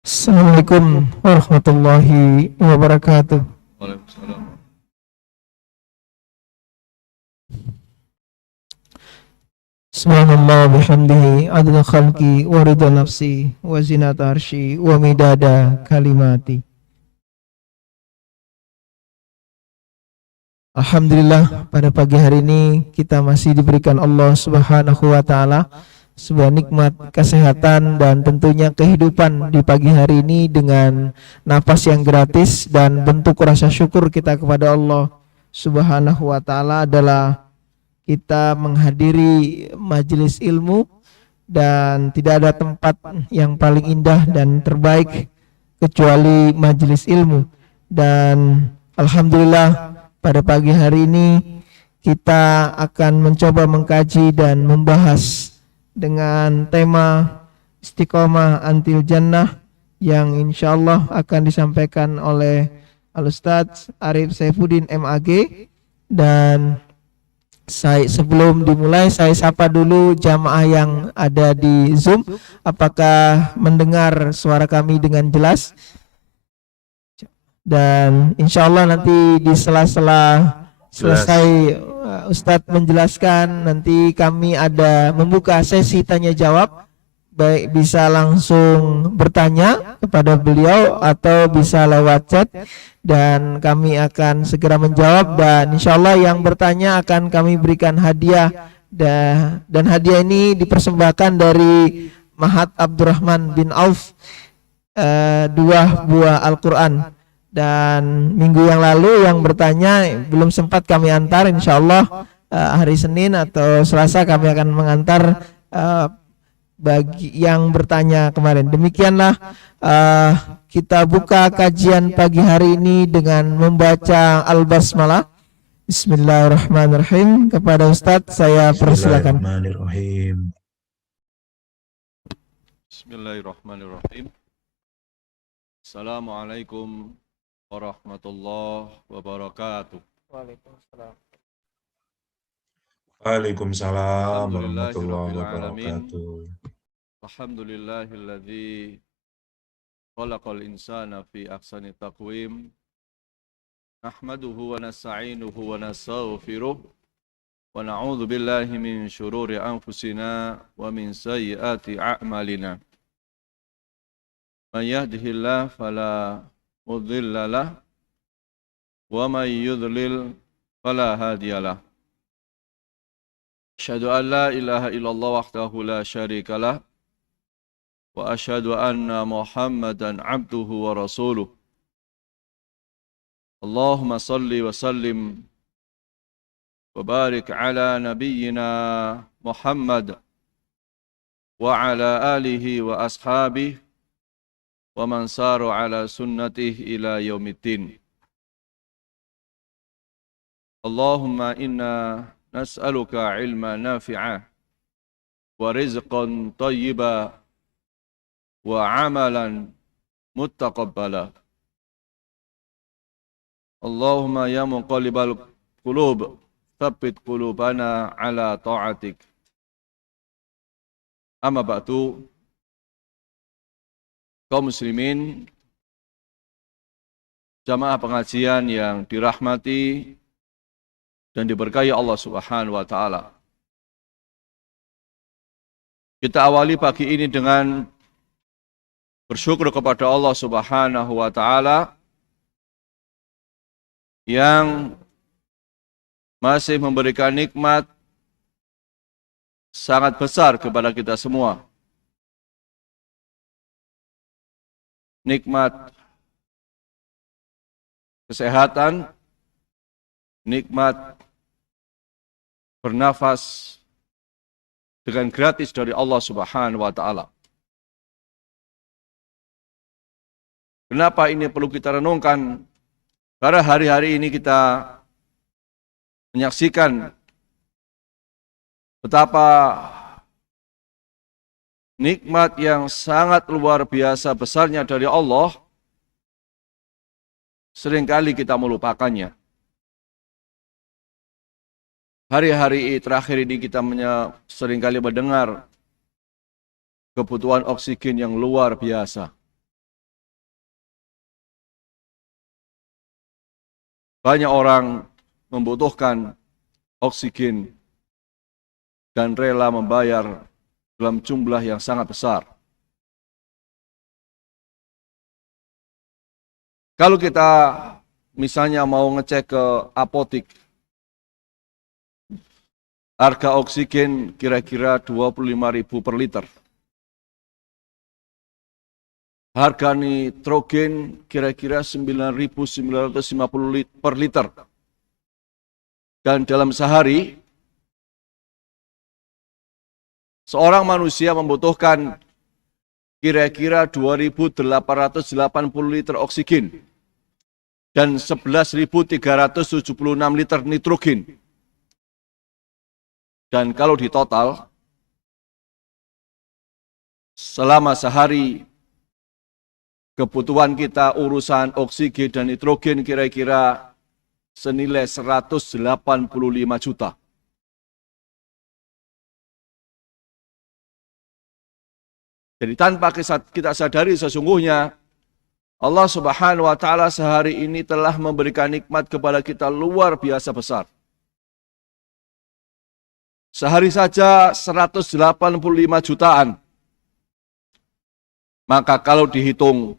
Assalamualaikum warahmatullahi wabarakatuh. Waalaikumsalam. Subhanallah bihamdihi adada khalqi wa ridha nafsi wa zinata arshi wa midada kalimati. Alhamdulillah, pada pagi hari ini kita masih diberikan Allah Subhanahu wa taala sebuah nikmat kesehatan dan tentunya kehidupan di pagi hari ini dengan napas yang gratis, dan bentuk rasa syukur kita kepada Allah Subhanahu wa taala adalah kita menghadiri majelis ilmu, dan tidak ada tempat yang paling indah dan terbaik kecuali majelis ilmu. Dan alhamdulillah, pada pagi hari ini kita akan mencoba mengkaji dan membahas dengan tema Istiqomah Antil Jannah yang insyaallah akan disampaikan oleh Al-Ustadz Arif Saifuddin MAG. Dan sebelum dimulai, saya sapa dulu jamaah yang ada di Zoom. Apakah mendengar suara kami dengan jelas? Dan insya Allah nanti di sela-sela selesai Ustadz menjelaskan, nanti kami ada membuka sesi tanya jawab. Baik bisa langsung bertanya kepada beliau atau bisa lewat chat, dan kami akan segera menjawab. Dan insya Allah yang bertanya akan kami berikan hadiah, dan hadiah ini dipersembahkan dari Mahat Abdurrahman bin Auf, 2 buah Al-Quran. Dan minggu yang lalu yang bertanya belum sempat kami antar, insya Allah hari Senin atau Selasa kami akan mengantar bagi yang bertanya kemarin. Demikianlah kita buka kajian pagi hari ini dengan membaca Al-Basmalah. Bismillahirrahmanirrahim. Kepada Ustadz saya persilakan. Bismillahirrahmanirrahim. Bismillahirrahmanirrahim. Assalamualaikum warahmatullahi wabarakatuh. Waalaikumsalam. Waalaikumsalam warahmatullahi Alhamdulillahirabbil alamin. wabarakatuh. Alhamdulillahilladzi khalaqal insana fi ahsani taqwim. Nahmaduhu wa nasta'inuhu wa nastaghfiruh. Wa na'udzu billahi min syururi anfusina wa min sayyiati a'malina. Man yahdihillahu fala mudilla lahu wa man yudlil fala hadiya lahu. Asyhadu an la ilaha illallah wahdahu la syarika lah wa asyhadu anna Muhammadan abduhu wa rasuluh. Allahumma salli wa sallim wa barik ala nabiyyina Muhammad wa ala alihi wa ashabihi wa man saru ala sunnatihi ila yaumiddin. Allahumma inna nas'aluka ilman nafi'ah wa rizqan tayyiba wa amalan muttaqabbala. Allahumma ya muqallibal qulub tsabbit qulubana ala ta'atik. Amma ba'du. Kaum muslimin, jamaah pengajian yang dirahmati dan diberkahi Allah Subhanahu wa taala. Kita awali pagi ini dengan bersyukur kepada Allah Subhanahu wa taala yang masih memberikan nikmat sangat besar kepada kita semua. Nikmat kesehatan, nikmat bernafas dengan gratis dari Allah Subhanahu wa taala. Kenapa ini perlu kita renungkan? Karena hari-hari ini kita menyaksikan betapa nikmat yang sangat luar biasa besarnya dari Allah, seringkali kita melupakannya. Hari-hari terakhir ini kita seringkali mendengar kebutuhan oksigen yang luar biasa. Banyak orang membutuhkan oksigen dan rela membayar dalam jumlah yang sangat besar. Kalau kita misalnya mau ngecek ke apotik, harga oksigen kira-kira 25.000 per liter. Harga nitrogen kira-kira 9.950 per liter. Dan dalam sehari, seorang manusia membutuhkan kira-kira 2.880 liter oksigen dan 11.376 liter nitrogen. Dan kalau ditotal, selama sehari kebutuhan kita urusan oksigen dan nitrogen kira-kira senilai 185 juta. Jadi tanpa kita sadari sesungguhnya Allah Subhanahu wa taala sehari ini telah memberikan nikmat kepada kita luar biasa besar. Sehari saja 185 jutaan. Maka kalau dihitung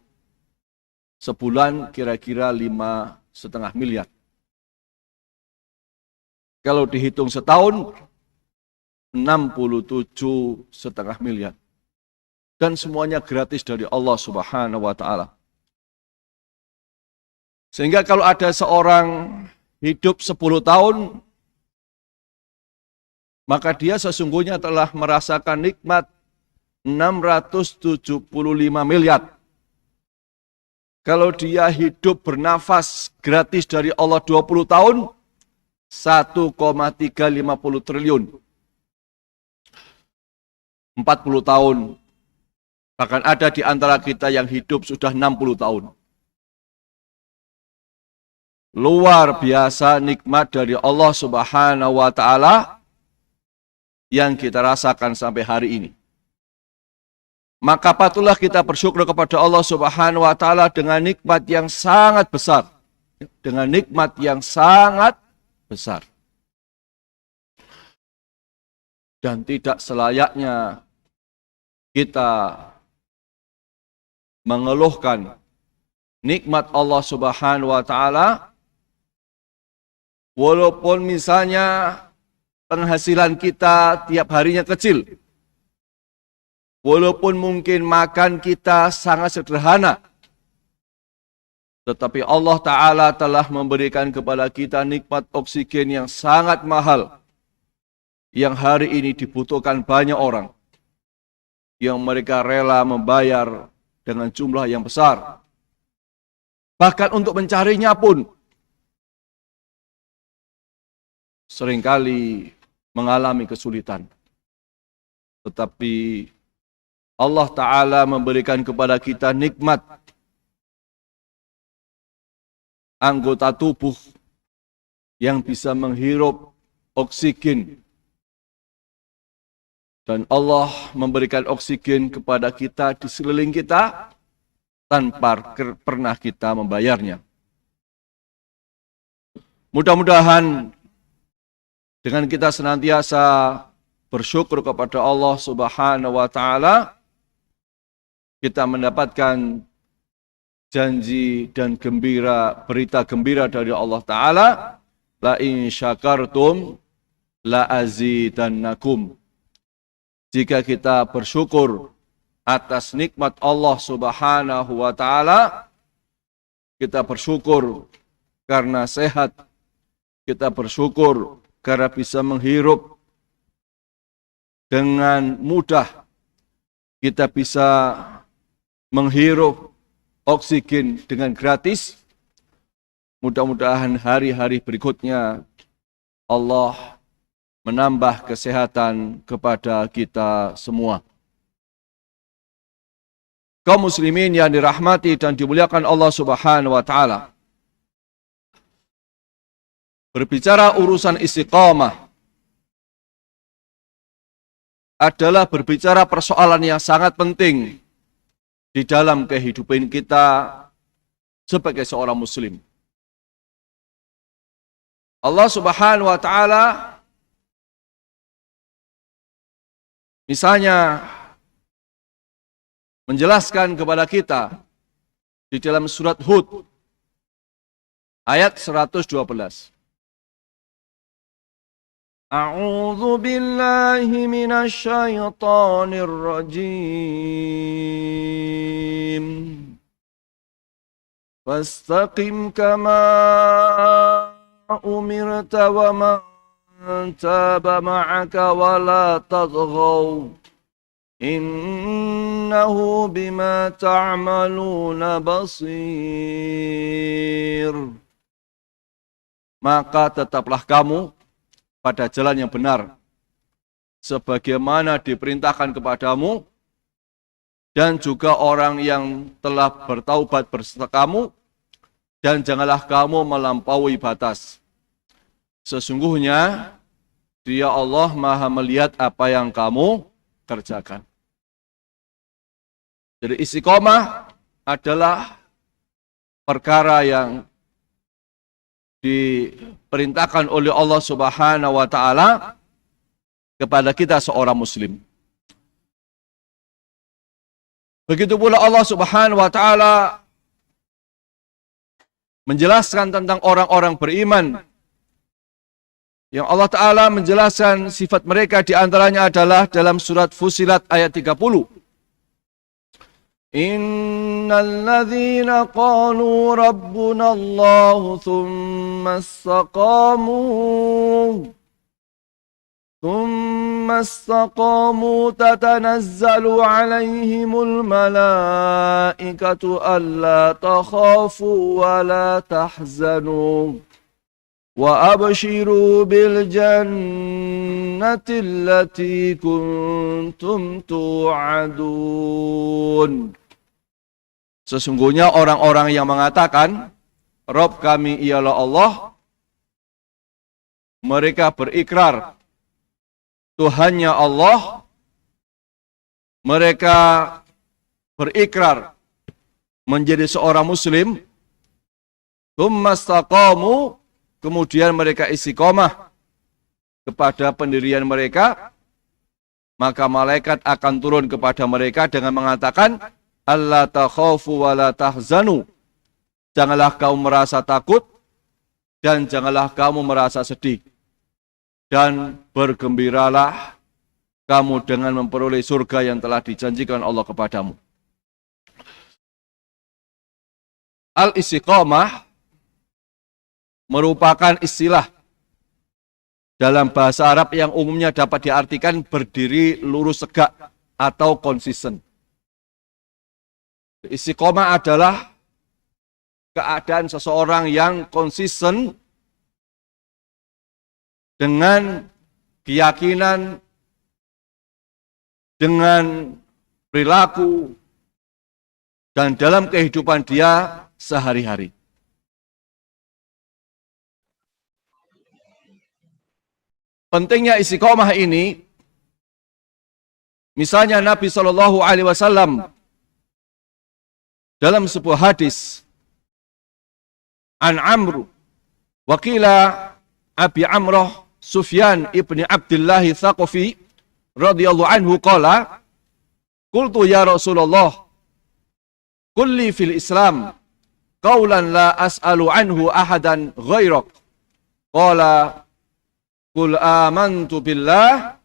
sebulan kira-kira 5,5 miliar. Kalau dihitung setahun 67,5 miliar. Dan semuanya gratis dari Allah Subhanahu wa taala. Sehingga kalau ada seorang hidup 10 tahun, maka dia sesungguhnya telah merasakan nikmat 675 miliar. Kalau dia hidup bernafas gratis dari Allah 20 tahun, 1,350 triliun. 40 tahun. Bahkan ada di antara kita yang hidup sudah 60 tahun. Luar biasa nikmat dari Allah Subhanahu wa taala yang kita rasakan sampai hari ini. Maka patutlah kita bersyukur kepada Allah Subhanahu wa taala dengan nikmat yang sangat besar. Dengan nikmat yang sangat besar. Dan tidak selayaknya kita mengeluhkan nikmat Allah Subhanahu wa taala walaupun misalnya penghasilan kita tiap harinya kecil. Walaupun mungkin makan kita sangat sederhana. Tetapi Allah Ta'ala telah memberikan kepada kita nikmat oksigen yang sangat mahal. Yang hari ini dibutuhkan banyak orang. Yang mereka rela membayar dengan jumlah yang besar. Bahkan untuk mencarinya pun seringkali mengalami kesulitan. Tetapi Allah Ta'ala memberikan kepada kita nikmat anggota tubuh yang bisa menghirup oksigen. Dan Allah memberikan oksigen kepada kita di sekeliling kita tanpa pernah kita membayarnya. Mudah-mudahan dengan kita senantiasa bersyukur kepada Allah Subhanahu wa taala, kita mendapatkan janji dan berita gembira dari Allah Ta'ala, la in syakartum la azidannakum. Jika kita bersyukur atas nikmat Allah Subhanahu wa taala, kita bersyukur karena sehat, kita bersyukur karena bisa menghirup dengan mudah, kita bisa menghirup oksigen dengan gratis. Mudah-mudahan hari-hari berikutnya Allah menambah kesehatan kepada kita semua. Kaum muslimin yang dirahmati dan dimuliakan Allah Subhanahu wa taala. Berbicara urusan istiqamah adalah berbicara persoalan yang sangat penting di dalam kehidupan kita sebagai seorang muslim. Allah Subhanahu wa taala misalnya menjelaskan kepada kita di dalam surat Hud ayat 112. A'udzu billahi minasy syaithanir rajim. Fastaqim kama umirta wa man taba ma'aka wa la tadghaw. Innahu bima ta'maluna basir. Maka tetaplah kamu pada jalan yang benar, sebagaimana diperintahkan kepadamu, dan juga orang yang telah bertaubat beserta kamu, dan janganlah kamu melampaui batas. Sesungguhnya Dia Allah Maha melihat apa yang kamu kerjakan. Jadi istiqomah adalah perkara yang diperintahkan oleh Allah Subhanahu wa taala kepada kita seorang muslim. Begitu pula Allah Subhanahu wa taala menjelaskan tentang orang-orang beriman yang Allah taala menjelaskan sifat mereka, di antaranya adalah dalam surat Fussilat ayat 30. Innal ladzina qalu rabbuna Allah thumma istaqamu tatanazzalu alaihimul malaikatu alla takhafu wa la tahzanu wa abshiru bil jannati allati kuntum tu'adun. Sesungguhnya orang-orang yang mengatakan Rabb kami ialah Allah, mereka berikrar Tuhannya Allah, mereka berikrar menjadi seorang muslim, tsumma istaqamu, kemudian mereka istiqomah kepada pendirian mereka, maka malaikat akan turun kepada mereka dengan mengatakan, alla takhafu wa la tahzanu, janganlah kamu merasa takut dan janganlah kamu merasa sedih, dan bergembiralah kamu dengan memperoleh surga yang telah dijanjikan Allah kepadamu. Al-istiqamah merupakan istilah dalam bahasa Arab yang umumnya dapat diartikan berdiri lurus tegak atau konsisten. Istiqomah adalah keadaan seseorang yang konsisten dengan keyakinan, dengan perilaku, dan dalam kehidupan dia sehari-hari. Pentingnya istiqomah ini, misalnya Nabi SAW dalam sebuah hadis, an Amr wakila Abi Amrah Sufyan ibni Abdullah Thaqafi radhiyallahu anhu qala, qultu ya Rasulullah, kulli fil Islam qawlan la as'alu anhu ahadan ghairak. Qala qul amantu billah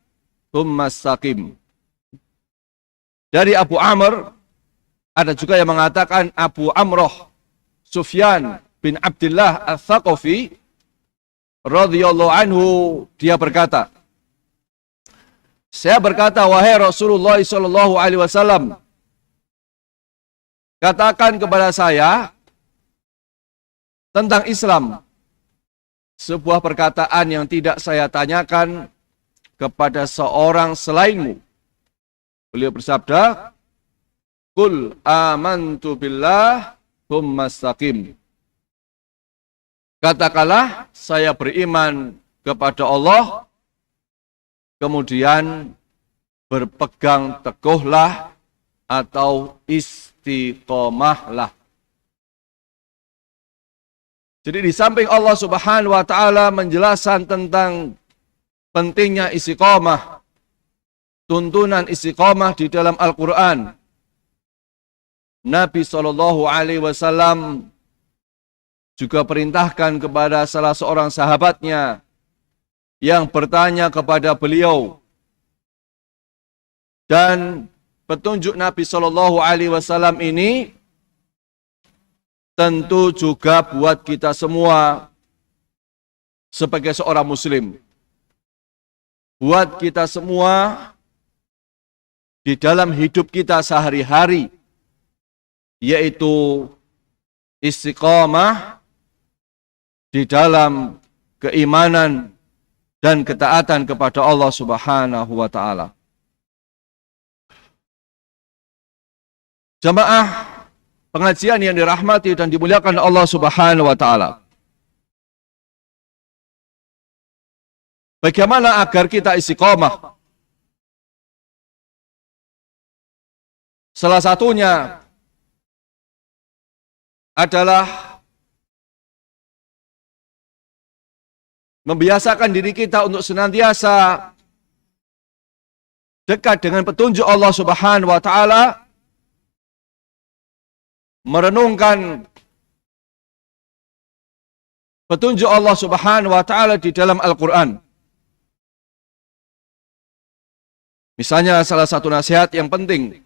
thumma istaqim. Dari Abu Amr, ada juga yang mengatakan Abu Amrah Sufyan bin Abdullah Al-Thaqafi radhiyallahu anhu, dia berkata, saya berkata, wahai Rasulullah sallallahu alaihi wasallam, katakan kepada saya tentang Islam sebuah perkataan yang tidak saya tanyakan kepada seorang selainmu. Beliau bersabda, qul amantu billah tsumma istaqim. Katakanlah saya beriman kepada Allah, kemudian berpegang teguhlah atau istiqomahlah. Jadi di samping Allah Subhanahu wa taala menjelaskan tentang pentingnya istiqomah, tuntunan istiqomah di dalam Al-Qur'an, Nabi SAW juga perintahkan kepada salah seorang sahabatnya yang bertanya kepada beliau, dan petunjuk Nabi SAW ini tentu juga buat kita semua sebagai seorang muslim. Buat kita semua di dalam hidup kita sehari-hari, yaitu istiqamah di dalam keimanan dan ketaatan kepada Allah Subhanahu wa taala. Jamaah pengajian yang dirahmati dan dimuliakan Allah Subhanahu wa taala. Bagaimana agar kita istiqamah? Salah satunya adalah membiasakan diri kita untuk senantiasa dekat dengan petunjuk Allah Subhanahu wa taala, merenungkan petunjuk Allah Subhanahu wa taala di dalam Al-Qur'an. Misalnya salah satu nasihat yang penting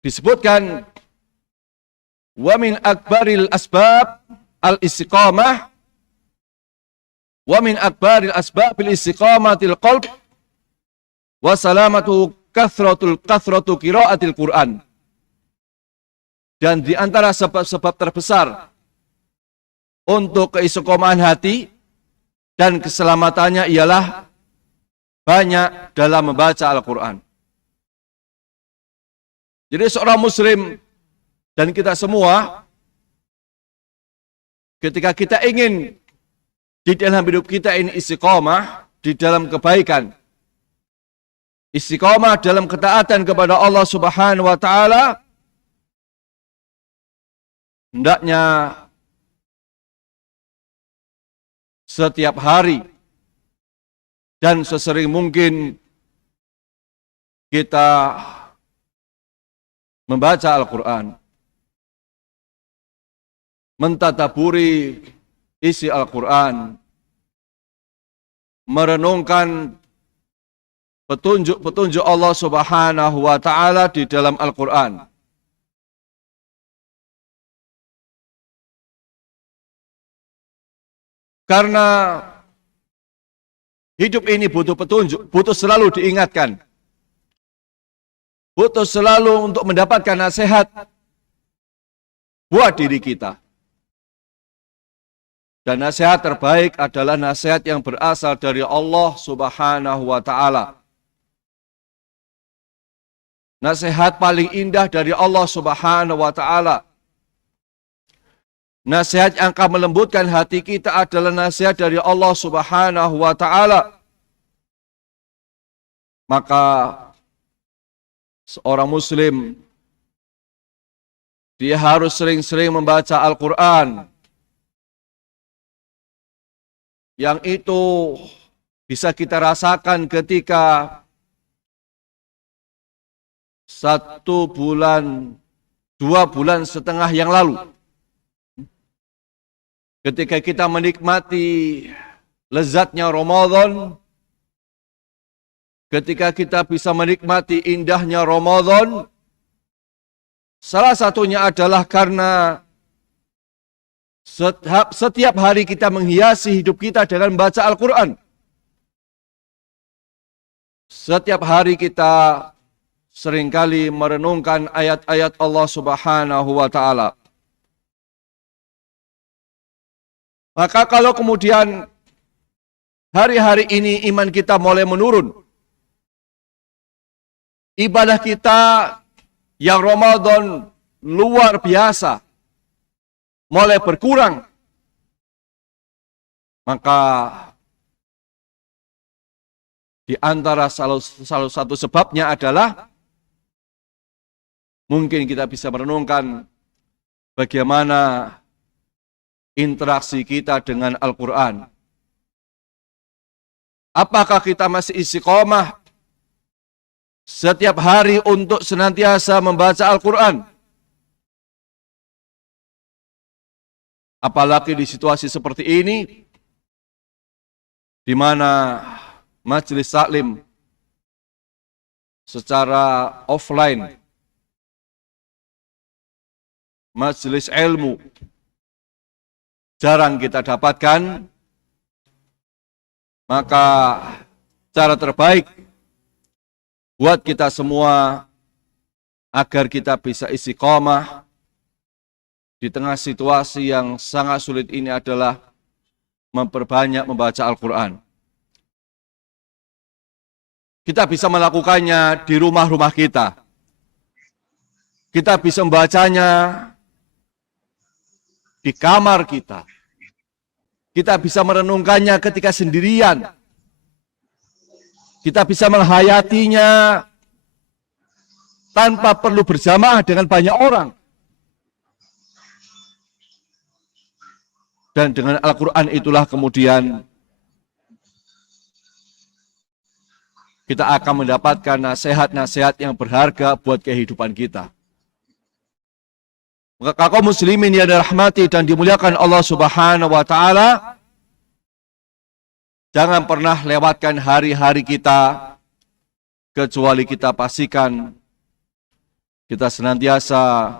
disebutkan, wa min akbaril asbab al-istiqamah, wa min akbaril asbabil istiqamatil qalb wa salamatu kathratu qiraatil Qur'an. Dan di antara sebab-sebab terbesar untuk keistiqomahan hati dan keselamatannya ialah banyak dalam membaca Al-Quran. Jadi seorang muslim dan kita semua, ketika kita ingin di dalam hidup kita ini istiqomah di dalam kebaikan, istiqomah dalam ketaatan kepada Allah Subhanahu wa taala, hendaknya setiap hari dan sesering mungkin kita membaca Al-Quran, mentadaburi isi Al-Quran, merenungkan petunjuk-petunjuk Allah Subhanahu wa taala di dalam Al-Quran. Karena hidup ini butuh petunjuk, butuh selalu diingatkan, butuh selalu untuk mendapatkan nasihat buat diri kita. Dan nasihat terbaik adalah nasihat yang berasal dari Allah Subhanahu wa taala. Nasihat paling indah dari Allah Subhanahu wa taala, nasihat yang akan melembutkan hati kita adalah nasihat dari Allah Subhanahu wa taala. Maka seorang muslim dia harus sering-sering membaca Al-Quran. Yang itu bisa kita rasakan ketika 1 bulan, 2 bulan setengah yang lalu, ketika kita menikmati lezatnya Ramadan, ketika kita bisa menikmati indahnya Ramadan, salah satunya adalah karena setiap hari kita menghiasi hidup kita dengan membaca Al-Quran. Setiap hari kita seringkali merenungkan ayat-ayat Allah Subhanahu wa taala. Maka kalau kemudian hari-hari ini iman kita mulai menurun, ibadah kita yang Ramadan luar biasa mulai berkurang, maka Di antara salah satu sebabnya adalah mungkin kita bisa merenungkan bagaimana interaksi kita dengan Al-Quran. Apakah kita masih istiqomah setiap hari untuk senantiasa membaca Al-Quran? Apalagi di situasi seperti ini, di mana majelis taklim secara offline, majelis ilmu jarang kita dapatkan, maka cara terbaik buat kita semua agar kita bisa istiqomah di tengah situasi yang sangat sulit ini adalah memperbanyak membaca Al-Quran. Kita bisa melakukannya di rumah-rumah kita. Kita bisa membacanya di kamar kita. Kita bisa merenungkannya ketika sendirian. Kita bisa menghayatinya tanpa perlu berjamaah dengan banyak orang. Dan dengan Al-Quran itulah kemudian kita akan mendapatkan nasihat-nasihat yang berharga buat kehidupan kita. Maka kaum muslimin yang dirahmati dan dimuliakan Allah Subhanahu wa taala, jangan pernah lewatkan hari-hari kita kecuali kita pastikan kita senantiasa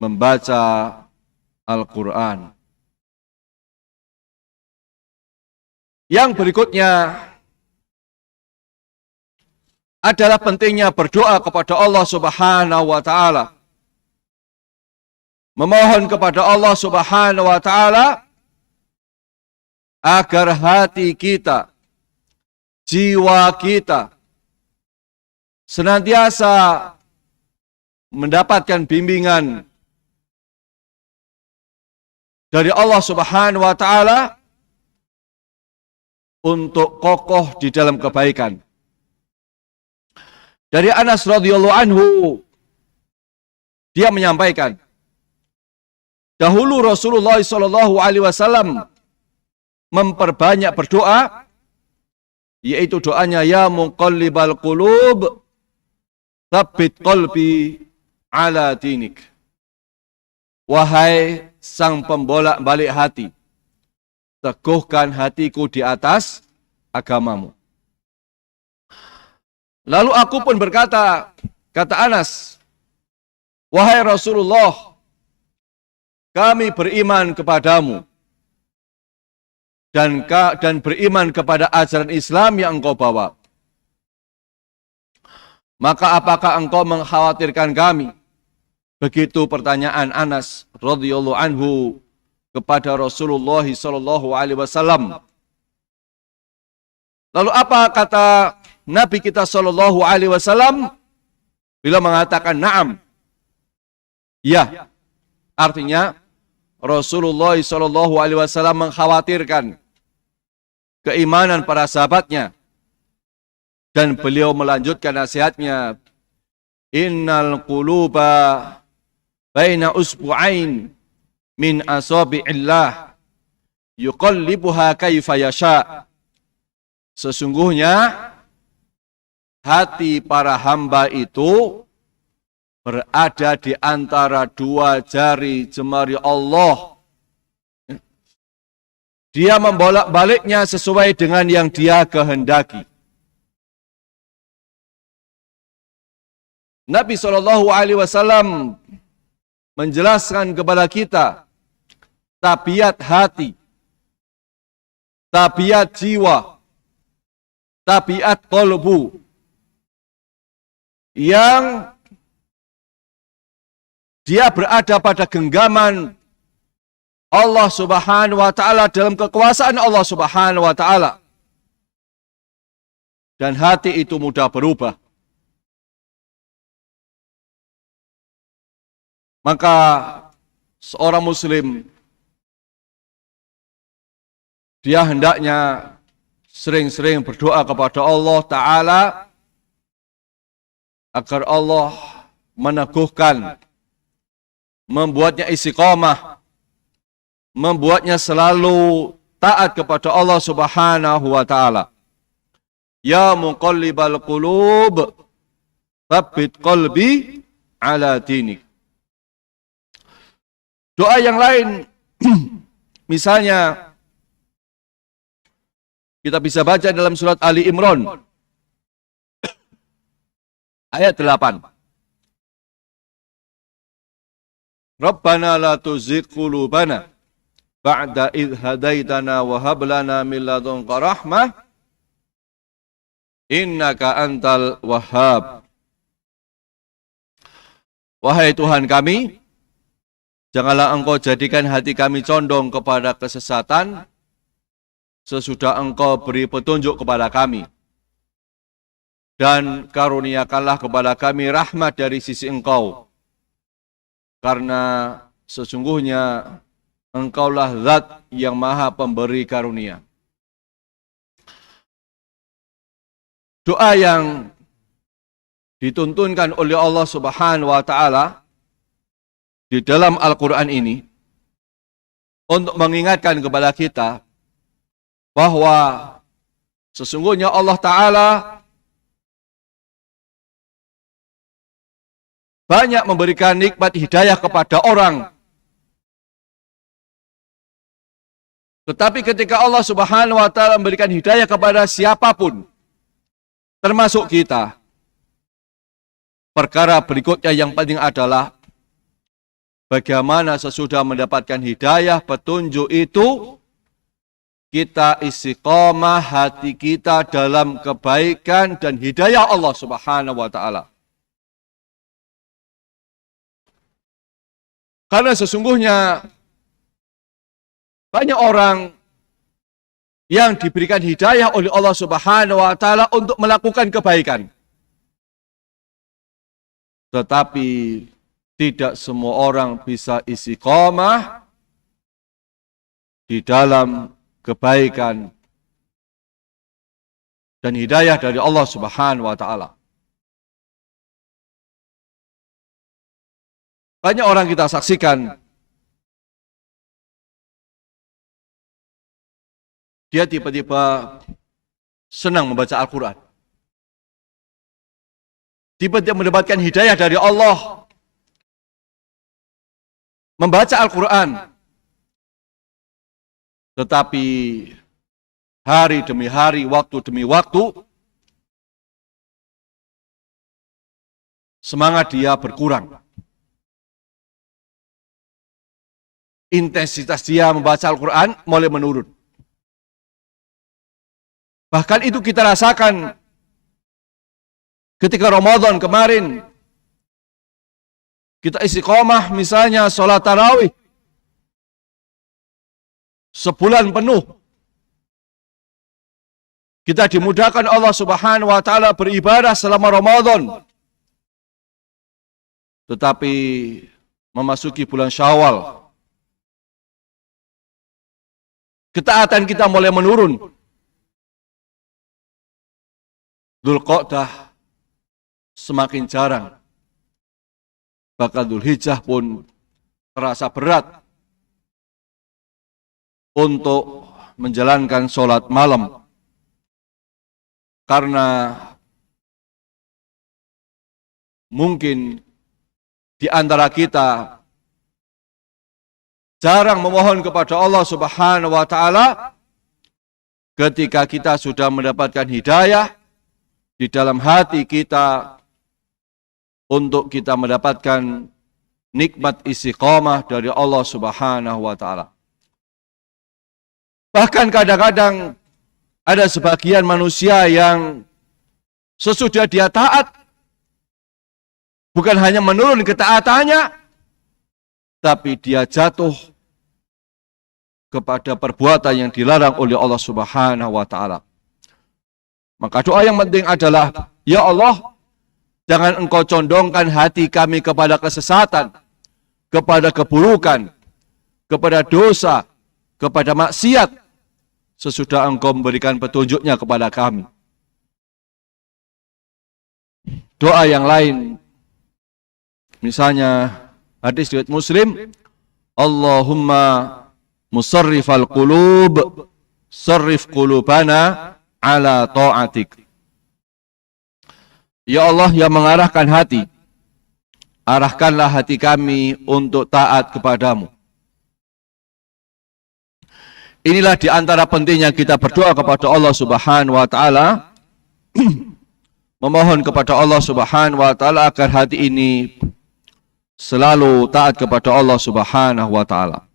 membaca Al-Quran. Yang berikutnya adalah pentingnya berdoa kepada Allah Subhanahu wa taala. Memohon kepada Allah Subhanahu wa taala agar hati kita, jiwa kita senantiasa mendapatkan bimbingan dari Allah Subhanahu wa taala untuk kokoh di dalam kebaikan. Dari Anas radhiyallahu anhu, dia menyampaikan, dahulu Rasulullah SAW memperbanyak berdoa, yaitu doanya, ya muqallibal qulub, tsabbit qalbi ala dinik. Wahai sang pembolak-balik hati, teguhkan hatiku di atas agamamu. Lalu aku pun berkata, kata Anas, wahai Rasulullah, kami beriman kepadamu dan beriman kepada ajaran Islam yang engkau bawa. Maka apakah engkau mengkhawatirkan kami? Begitu pertanyaan Anas radhiyallahu anhu kepada Rasulullah SAW. Lalu apa kata Nabi kita SAW? Bila mengatakan na'am, ya, artinya Rasulullah SAW mengkhawatirkan keimanan para sahabatnya. Dan beliau melanjutkan nasihatnya, innal quluba baina usbu'ain min asabi'illah yuqallibuha kaifa yasha. Sesungguhnya hati para hamba itu berada di antara dua jari jemari Allah. Dia membolak-baliknya sesuai dengan yang dia kehendaki. Nabi SAW menjelaskan kepada kita tabiat hati, tabiat jiwa, tabiat qalbu yang dia berada pada genggaman Allah Subhanahu wa taala, dalam kekuasaan Allah Subhanahu wa taala. Dan hati itu mudah berubah. Maka seorang muslim dia hendaknya sering-sering berdoa kepada Allah Ta'ala agar Allah meneguhkan, membuatnya istiqamah, membuatnya selalu taat kepada Allah Subhanahu wa Ta'ala. Ya muqallibal qulub, tsabbit qalbi ala dinik. Doa yang lain, misalnya kita bisa baca dalam surat Ali Imran ayat 8. Rabbana la tuzigh qulubana ba'da idh hadaitana wa hab lana min ladunka rahmah innaka antal wahhab. Wahai Tuhan kami, janganlah Engkau jadikan hati kami condong kepada kesesatan sesudah Engkau beri petunjuk kepada kami. Dan karuniakanlah kepada kami rahmat dari sisi Engkau. Karena sesungguhnya Engkaulah zat yang maha pemberi karunia. Doa yang dituntunkan oleh Allah Subhanahu wa Ta'ala di dalam Al-Quran ini untuk mengingatkan kepada kita bahwa sesungguhnya Allah Ta'ala banyak memberikan nikmat hidayah kepada orang. Tetapi ketika Allah Subhanahu wa Ta'ala memberikan hidayah kepada siapapun, termasuk kita, perkara berikutnya yang penting adalah bagaimana sesudah mendapatkan hidayah, petunjuk itu, kita istiqomah hati kita dalam kebaikan dan hidayah Allah Subhanahu wa Ta'ala. Karena sesungguhnya banyak orang yang diberikan hidayah oleh Allah Subhanahu wa Ta'ala untuk melakukan kebaikan. Tetapi tidak semua orang bisa istiqomah di dalam kebaikan dan hidayah dari Allah Subhanahu wa Ta'ala. Banyak orang kita saksikan, dia tiba-tiba senang membaca Al-Quran. Tiba-tiba mendapatkan hidayah dari Allah, membaca Al-Quran. Tetapi hari demi hari, waktu demi waktu, semangat dia berkurang. Intensitas dia membaca Al-Quran mulai menurun. Bahkan itu kita rasakan ketika Ramadan kemarin. Kita istiqomah misalnya sholat tarawih sebulan penuh. Kita dimudahkan Allah Subhanahu wa Ta'ala beribadah selama Ramadan. Tetapi memasuki bulan Syawal, ketaatan kita mulai menurun. Dzulqa'dah semakin jarang. Bahkan Dzulhijjah pun terasa berat untuk menjalankan sholat malam. Karena mungkin di antara kita jarang memohon kepada Allah Subhanahu wa Ta'ala ketika kita sudah mendapatkan hidayah di dalam hati kita untuk kita mendapatkan nikmat istiqamah dari Allah Subhanahu wa Ta'ala. Bahkan kadang-kadang ada sebagian manusia yang sesudah dia taat, bukan hanya menurun ketaatannya, tapi dia jatuh kepada perbuatan yang dilarang oleh Allah Subhanahu wa Ta'ala. Maka doa yang penting adalah, ya Allah, jangan Engkau condongkan hati kami kepada kesesatan, kepada keburukan, kepada dosa, kepada maksiat, sesudah Engkau memberikan petunjuknya kepada kami. Doa yang lain, misalnya hadis riwayat Muslim, Allahumma musarrifal qulub, sarrif qulubana ala ta'atik. Ya Allah yang mengarahkan hati, arahkanlah hati kami untuk taat kepadamu. Inilah di antara pentingnya kita berdoa kepada Allah Subhanahu wa taala, memohon kepada Allah Subhanahu wa taala agar hati ini selalu taat kepada Allah Subhanahu wa taala.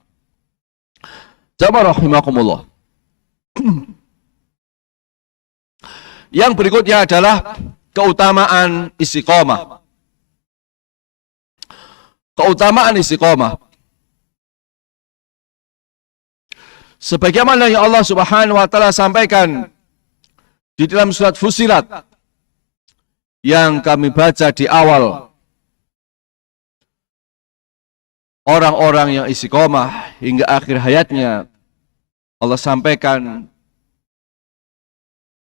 Jamaah rahimakumullah. Yang berikutnya adalah keutamaan istiqomah. Keutamaan istiqomah. Sebagaimana yang Allah Subhanahu wa taala sampaikan di dalam surat Fussilat yang kami baca di awal, orang-orang yang istiqomah hingga akhir hayatnya, Allah sampaikan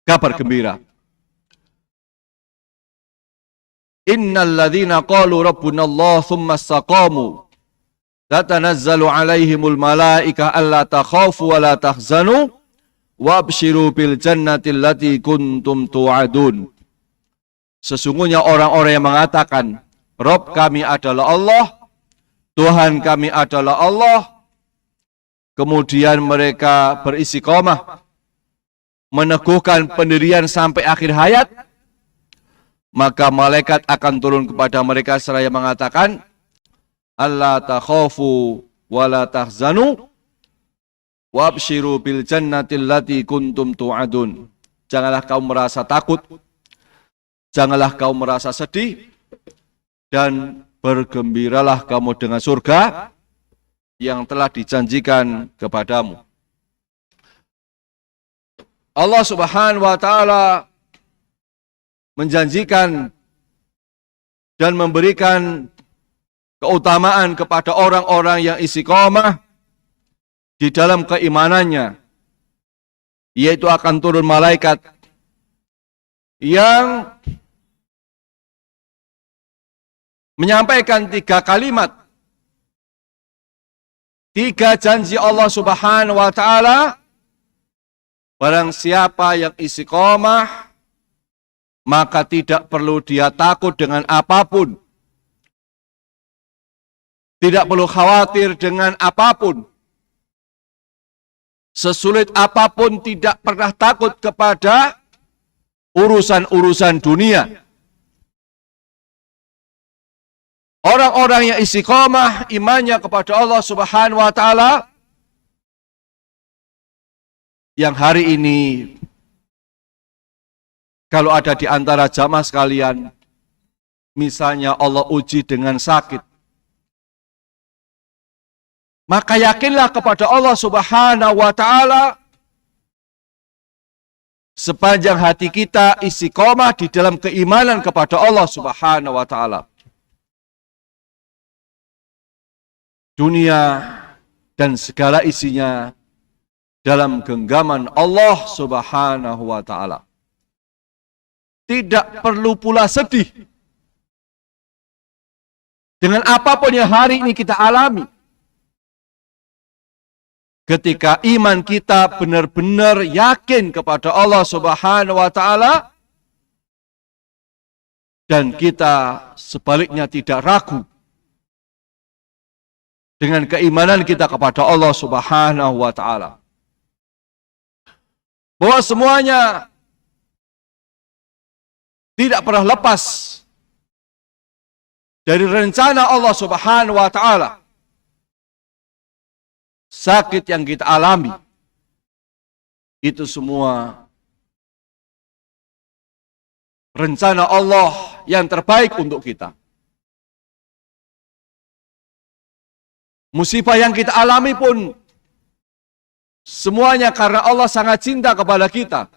kabar gembira. Innal ladzina qalu rabbuna Allah tsumma istaqamu tatanazzalu alaihimul malaika alla takhafu wa la tahzanu wabshiru bil jannati allati kuntum tu'adun. Sesungguhnya orang-orang yang mengatakan Rabb kami adalah Allah, Tuhan kami adalah Allah, kemudian mereka beristiqomah meneguhkan pendirian sampai akhir hayat, maka malaikat akan turun kepada mereka seraya mengatakan alla takhafu wa la tahzanu wabshiru bil jannati allati kuntum tu'adun. Janganlah kamu merasa takut, janganlah kamu merasa sedih, dan bergembiralah kamu dengan surga yang telah dijanjikan kepadamu. Allah Subhanahu wa taala menjanjikan dan memberikan keutamaan kepada orang-orang yang istiqomah di dalam keimanannya, yaitu akan turun malaikat yang menyampaikan 3 kalimat, 3 janji Allah Subhanahu wa taala. Barang siapa yang istiqomah, maka tidak perlu dia takut dengan apapun, tidak perlu khawatir dengan apapun, sesulit apapun tidak pernah takut kepada urusan-urusan dunia. Orang-orang yang istiqomah imannya kepada Allah Subhanahu wa taala, yang hari ini kalau ada di antara jamaah sekalian, misalnya Allah uji dengan sakit, maka yakinlah kepada Allah Subhanahu wa taala sepanjang hati kita istiqomah di dalam keimanan kepada Allah Subhanahu wa taala. Dunia dan segala isinya dalam genggaman Allah Subhanahu wa taala. Tidak perlu pula sedih dengan apapun yang hari ini kita alami. Ketika iman kita benar-benar yakin kepada Allah Subhanahu wa taala, dan kita sebaliknya tidak ragu dengan keimanan kita kepada Allah Subhanahu wa taala, bahwa semuanya tidak pernah lepas dari rencana Allah Subhanahu wa taala. Sakit yang kita alami itu semua rencana Allah yang terbaik untuk kita. Musibah yang kita alami pun semuanya karena Allah sangat cinta kepada kita.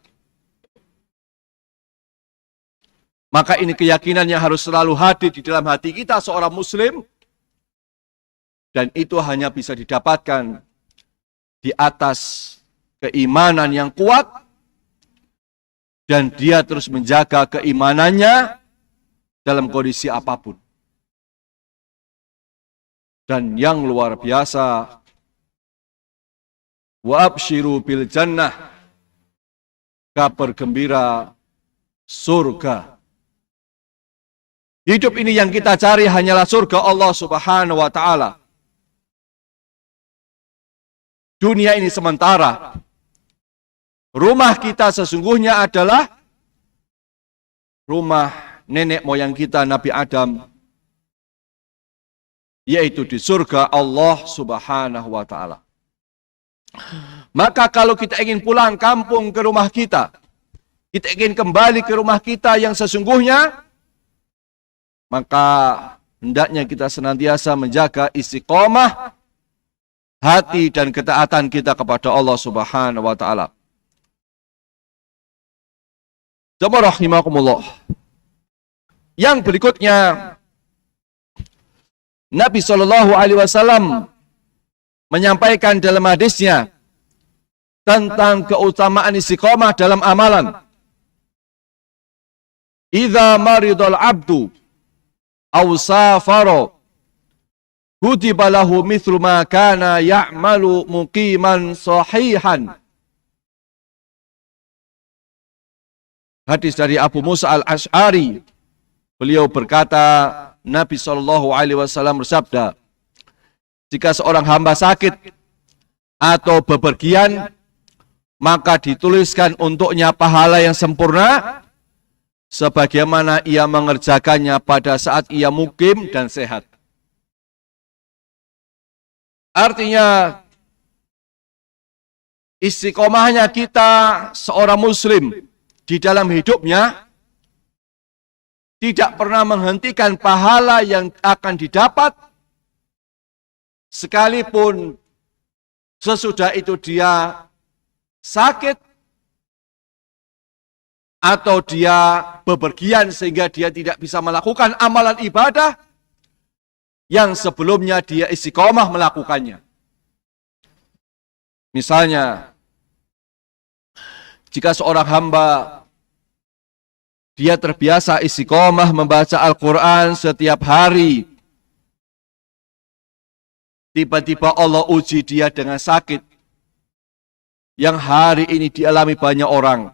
Maka ini keyakinan yang harus selalu hadir di dalam hati kita seorang muslim. Dan itu hanya bisa didapatkan di atas keimanan yang kuat, dan dia terus menjaga keimanannya dalam kondisi apapun. Dan yang luar biasa, wa abshiru bil jannah, kabar gembira surga. Hidup ini yang kita cari hanyalah surga Allah Subhanahu wa taala. Dunia ini sementara. Rumah kita sesungguhnya adalah rumah nenek moyang kita Nabi Adam, yaitu di surga Allah Subhanahu wa taala. Maka kalau kita ingin pulang kampung ke rumah kita ingin kembali ke rumah kita yang sesungguhnya, maka hendaknya kita senantiasa menjaga istiqomah hati dan ketaatan kita kepada Allah Subhanahu wa taala. Jamaah rahimakumullah. Yang berikutnya, Nabi SAW menyampaikan dalam hadisnya tentang keutamaan istiqomah dalam amalan. Idza maridul abdu aw safara kutiba lahu mithlu ma kana ya'malu muqiman sahihan. Hadis dari Abu Musa al-Ash'ari. Beliau berkata, Nabi SAW bersabda, jika seorang hamba sakit atau bepergian, maka dituliskan untuknya pahala yang sempurna, sebagaimana ia mengerjakannya pada saat ia mukim dan sehat. Artinya, istiqomahnya kita seorang muslim di dalam hidupnya tidak pernah menghentikan pahala yang akan didapat, sekalipun sesudah itu dia sakit atau dia bepergian sehingga dia tidak bisa melakukan amalan ibadah yang sebelumnya dia istiqomah melakukannya. Misalnya, jika seorang hamba dia terbiasa istiqomah membaca Al-Quran setiap hari, tiba-tiba Allah uji dia dengan sakit yang hari ini dialami banyak orang,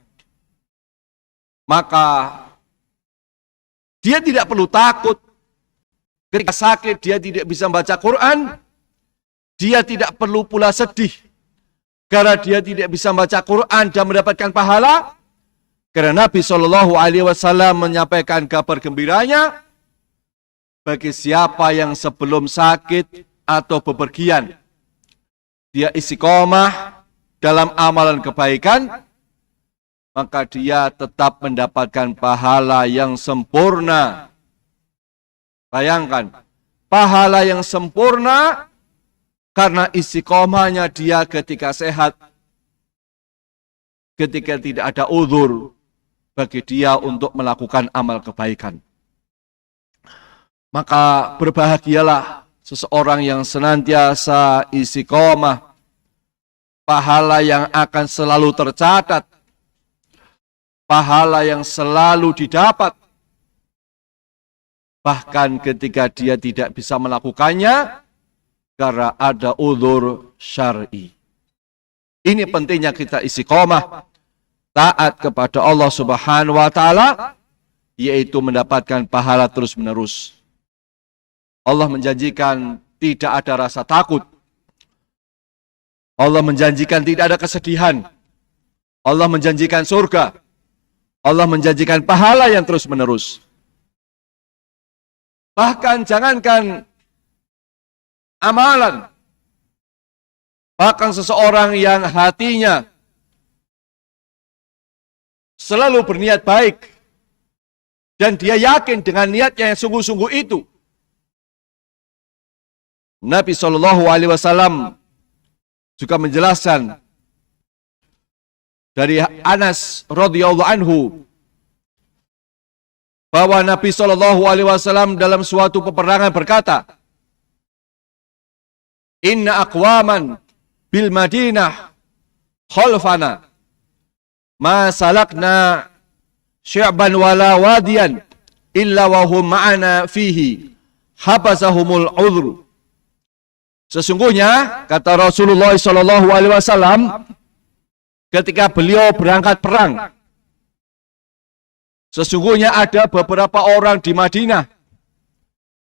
maka dia tidak perlu takut. Ketika sakit dia tidak bisa membaca Quran, dia tidak perlu pula sedih karena dia tidak bisa membaca Quran dan mendapatkan pahala. Karena Nabi SAW menyampaikan kabar gembiranya bagi siapa yang sebelum sakit atau bepergian dia istiqomah dalam amalan kebaikan, maka dia tetap mendapatkan pahala yang sempurna. Bayangkan, pahala yang sempurna karena istiqomahnya dia ketika sehat, ketika tidak ada uzur bagi dia untuk melakukan amal kebaikan. Maka berbahagialah seseorang yang senantiasa istiqomah, pahala yang akan selalu tercatat, pahala yang selalu didapat, bahkan ketika dia tidak bisa melakukannya karena ada uzur syar'i. Ini pentingnya kita istiqomah, taat kepada Allah Subhanahu wa taala, yaitu mendapatkan pahala terus-menerus. Allah menjanjikan tidak ada rasa takut. Allah menjanjikan tidak ada kesedihan. Allah menjanjikan surga. Allah menjanjikan pahala yang terus-menerus. Bahkan jangankan amalan, bahkan seseorang yang hatinya selalu berniat baik dan dia yakin dengan niatnya yang sungguh-sungguh itu, Nabi SAW juga menjelaskan dari Anas radhiyallahu anhu bahwa Nabi SAW dalam suatu peperangan berkata, Inna aqwaman bil Madinah khalfana ma salakna sya'ban wala wadiyan illa wa hum ma'ana fihi habasahumul udhru. Sesungguhnya kata Rasulullah SAW ketika beliau berangkat perang, sesungguhnya ada beberapa orang di Madinah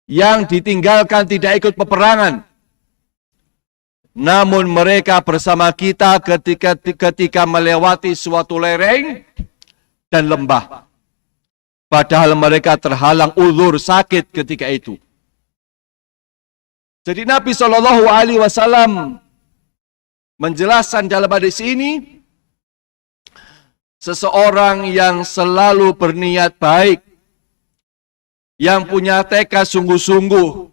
yang ditinggalkan tidak ikut peperangan. Namun mereka bersama kita ketika melewati suatu lereng dan lembah. Padahal mereka terhalang uzur sakit ketika itu. Jadi Nabi SAW menjelaskan dalam hadis ini, seseorang yang selalu berniat baik, yang punya tekad sungguh-sungguh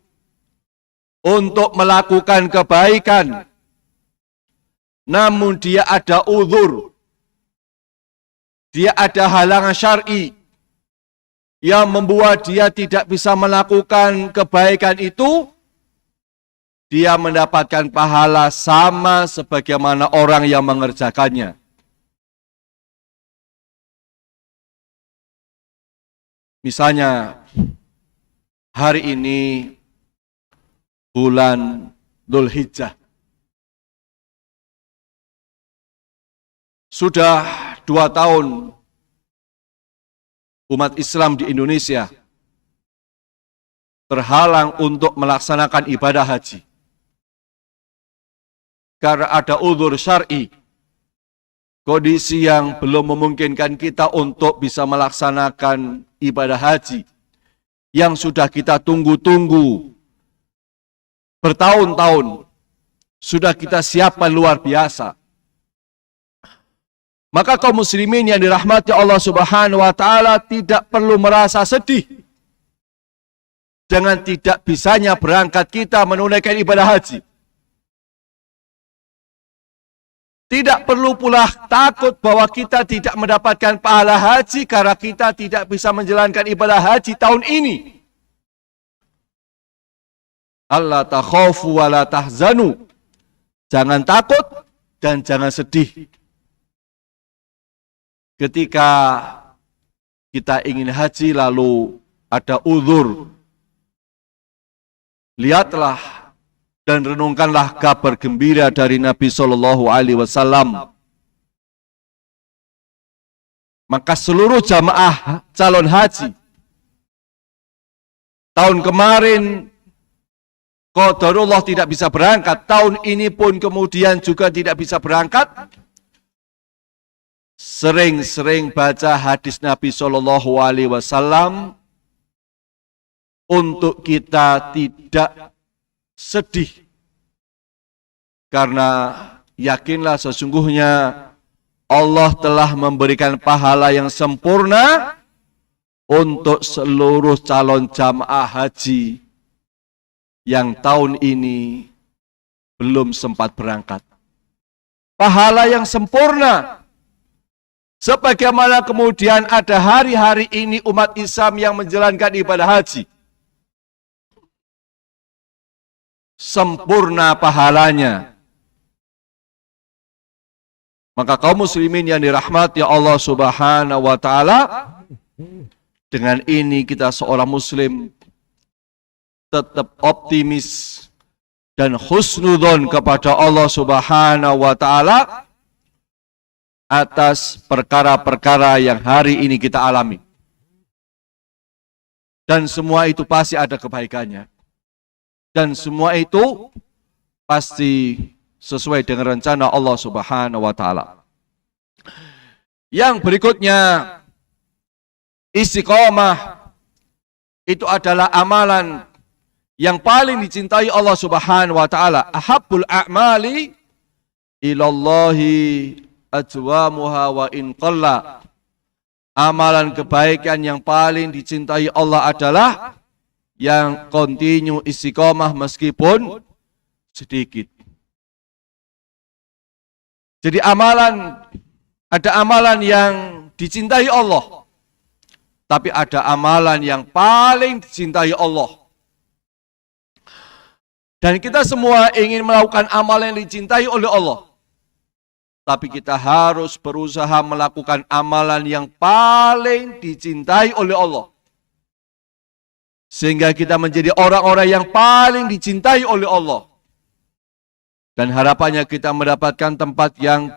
untuk melakukan kebaikan, namun dia ada uzur, dia ada halangan syar'i yang membuat dia tidak bisa melakukan kebaikan itu, dia mendapatkan pahala sama sebagaimana orang yang mengerjakannya. Misalnya, hari ini bulan Dzulhijjah. Sudah 2 tahun umat Islam di Indonesia terhalang untuk melaksanakan ibadah haji. Karena ada uzur syar'i, kondisi yang belum memungkinkan kita untuk bisa melaksanakan ibadah haji yang sudah kita tunggu-tunggu bertahun-tahun, sudah kita siapkan luar biasa. Maka kaum muslimin yang dirahmati Allah Subhanahu wa taala tidak perlu merasa sedih dengan tidak bisanya berangkat kita menunaikan ibadah haji. Tidak perlu pula takut bahwa kita tidak mendapatkan pahala haji karena kita tidak bisa menjalankan ibadah haji tahun ini. Allah takhafu wa la tahzanu. Jangan takut dan jangan sedih. Ketika kita ingin haji lalu ada uzur, lihatlah dan renungkanlah kabar gembira dari Nabi SAW. Maka seluruh jamaah calon haji tahun kemarin qadarullah tidak bisa berangkat, tahun ini pun kemudian juga tidak bisa berangkat. Sering-sering baca hadis Nabi SAW untuk kita tidak sedih, karena yakinlah sesungguhnya Allah telah memberikan pahala yang sempurna untuk seluruh calon jamaah haji yang tahun ini belum sempat berangkat. Pahala yang sempurna, sebagaimana kemudian ada hari-hari ini umat Islam yang menjalankan ibadah haji. Sempurna pahalanya. Maka kaum muslimin yang dirahmati Allah Subhanahu wa taala, dengan ini kita seorang muslim tetap optimis dan husnudzon kepada Allah Subhanahu wa taala atas perkara-perkara yang hari ini kita alami. Dan semua itu pasti ada kebaikannya. Dan semua itu pasti sesuai dengan rencana Allah Subhanahu wa taala. Yang berikutnya, istiqomah itu adalah amalan yang paling dicintai Allah Subhanahu wa taala. Ahabbul a'mali ilallahi ajwamuha wa in qalla. Amalan kebaikan yang paling dicintai Allah adalah yang kontinu istiqomah meskipun sedikit. Jadi ada amalan yang dicintai Allah, tapi ada amalan yang paling dicintai Allah. Dan kita semua ingin melakukan amalan yang dicintai oleh Allah. Tapi kita harus berusaha melakukan amalan yang paling dicintai oleh Allah. Sehingga kita menjadi orang-orang yang paling dicintai oleh Allah. Dan harapannya kita mendapatkan tempat yang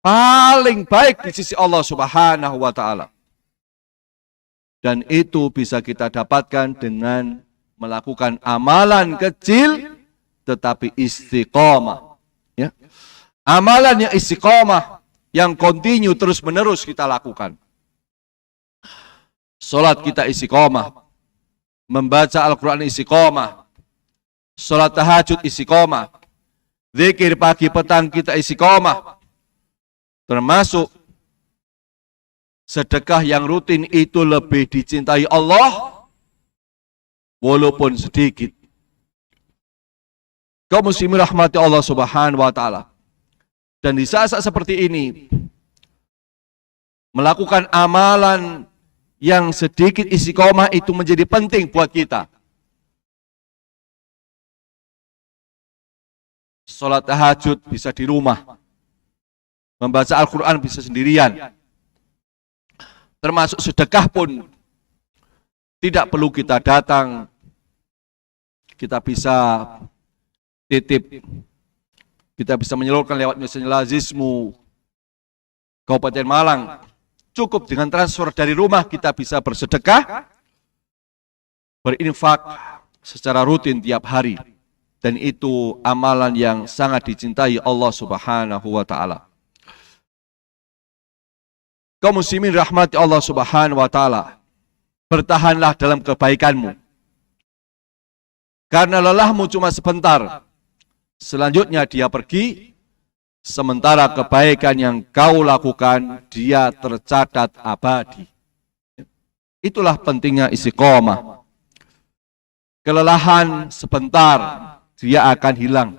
paling baik di sisi Allah Subhanahu wa Ta'ala. Dan itu bisa kita dapatkan dengan melakukan amalan kecil tetapi istiqomah. Ya. Amalan yang istiqomah, yang kontinu terus-menerus kita lakukan. Salat kita istiqomah, membaca Al-Quran istiqomah, salat tahajud istiqomah, zikir pagi petang kita istiqomah, termasuk sedekah yang rutin itu lebih dicintai Allah walaupun sedikit. Kaum muslimin rahmati Allah Subhanahu wa Ta'ala. Dan di saat-saat seperti ini, melakukan amalan yang sedikit istiqomah itu menjadi penting buat kita. Salat tahajud bisa di rumah, membaca Al-Quran bisa sendirian, termasuk sedekah pun tidak perlu kita datang, kita bisa titip, kita bisa menyalurkan lewat misalnya Lazismu Kabupaten Malang. Cukup dengan transfer dari rumah kita bisa bersedekah, berinfak secara rutin tiap hari. Dan itu amalan yang sangat dicintai Allah Subhanahu wa Ta'ala. Kaum muslimin rahmati Allah Subhanahu wa Ta'ala, bertahanlah dalam kebaikanmu. Karena lelahmu cuma sebentar. Selanjutnya dia pergi, sementara kebaikan yang kau lakukan dia tercatat abadi. Itulah pentingnya istiqomah. Kelelahan sebentar, dia akan hilang.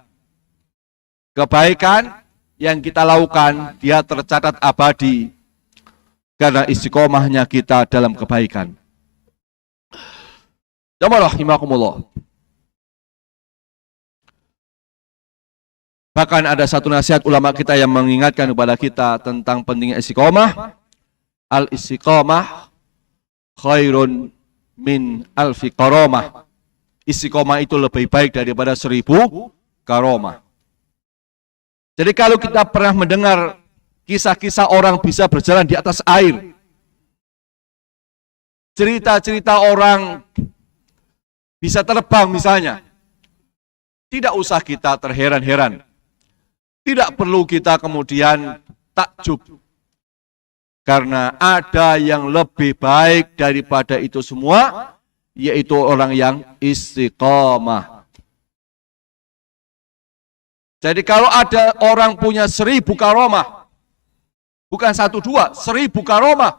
Kebaikan yang kita lakukan dia tercatat abadi karena istiqomahnya kita dalam kebaikan. Jamaah rahimakumullah. Bahkan ada satu nasihat ulama kita yang mengingatkan kepada kita tentang pentingnya istiqomah. Al-istiqomah khairun min alfi karomah. Istiqomah itu lebih baik daripada 1000 karomah. Jadi kalau kita pernah mendengar kisah-kisah orang bisa berjalan di atas air, cerita-cerita orang bisa terbang misalnya, tidak usah kita terheran-heran. Tidak perlu kita kemudian takjub. Karena ada yang lebih baik daripada itu semua, yaitu orang yang istiqomah. Jadi kalau ada orang punya 1000 karomah, bukan 1, 2, 1000 karomah,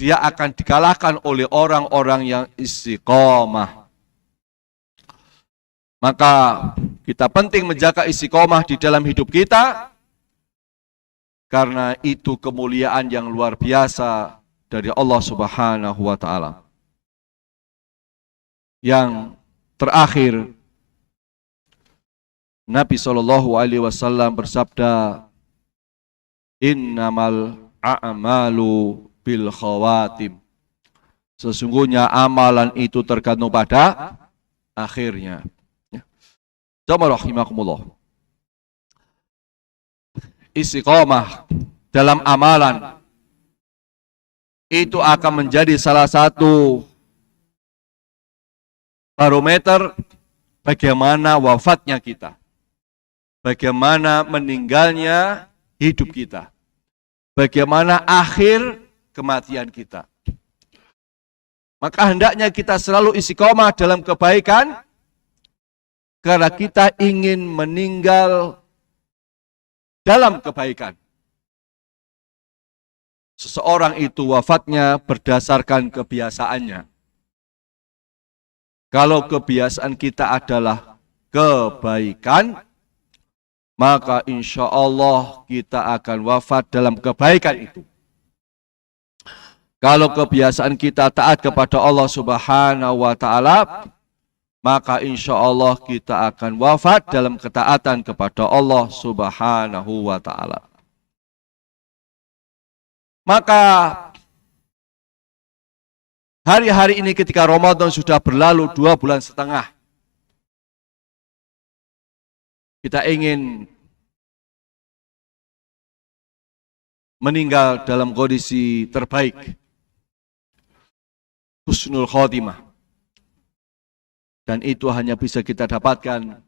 dia akan dikalahkan oleh orang-orang yang istiqomah. Maka kita penting menjaga istiqomah di dalam hidup kita, karena itu kemuliaan yang luar biasa dari Allah Subhanahu wa Ta'ala. Yang terakhir, Nabi SAW bersabda, innamal a'malu bil khawatim. Sesungguhnya amalan itu tergantung pada akhirnya. Jamaah rahimakumullah. Istiqomah dalam amalan itu akan menjadi salah satu barometer bagaimana wafatnya kita, bagaimana meninggalnya hidup kita, bagaimana akhir kematian kita. Maka hendaknya kita selalu istiqomah dalam kebaikan, karena kita ingin meninggal dalam kebaikan. Seseorang itu wafatnya berdasarkan kebiasaannya. Kalau kebiasaan kita adalah kebaikan, maka insya Allah kita akan wafat dalam kebaikan itu. Kalau kebiasaan kita taat kepada Allah Subhanahu wa Ta'ala, maka insya Allah kita akan wafat dalam ketaatan kepada Allah Subhanahu wa Ta'ala. Maka hari-hari ini ketika Ramadan sudah berlalu 2,5 bulan, kita ingin meninggal dalam kondisi terbaik, husnul khotimah. Dan itu hanya bisa kita dapatkan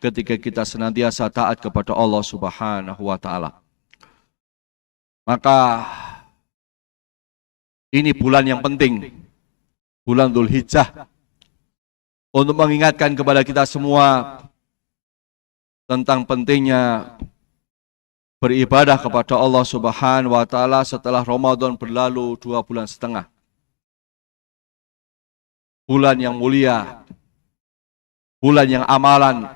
ketika kita senantiasa taat kepada Allah Subhanahu wa Ta'ala. Maka ini bulan yang penting, bulan Dzulhijjah, untuk mengingatkan kepada kita semua tentang pentingnya beribadah kepada Allah Subhanahu wa Ta'ala setelah Ramadan berlalu 2,5 bulan. Bulan yang mulia, bulan yang amalan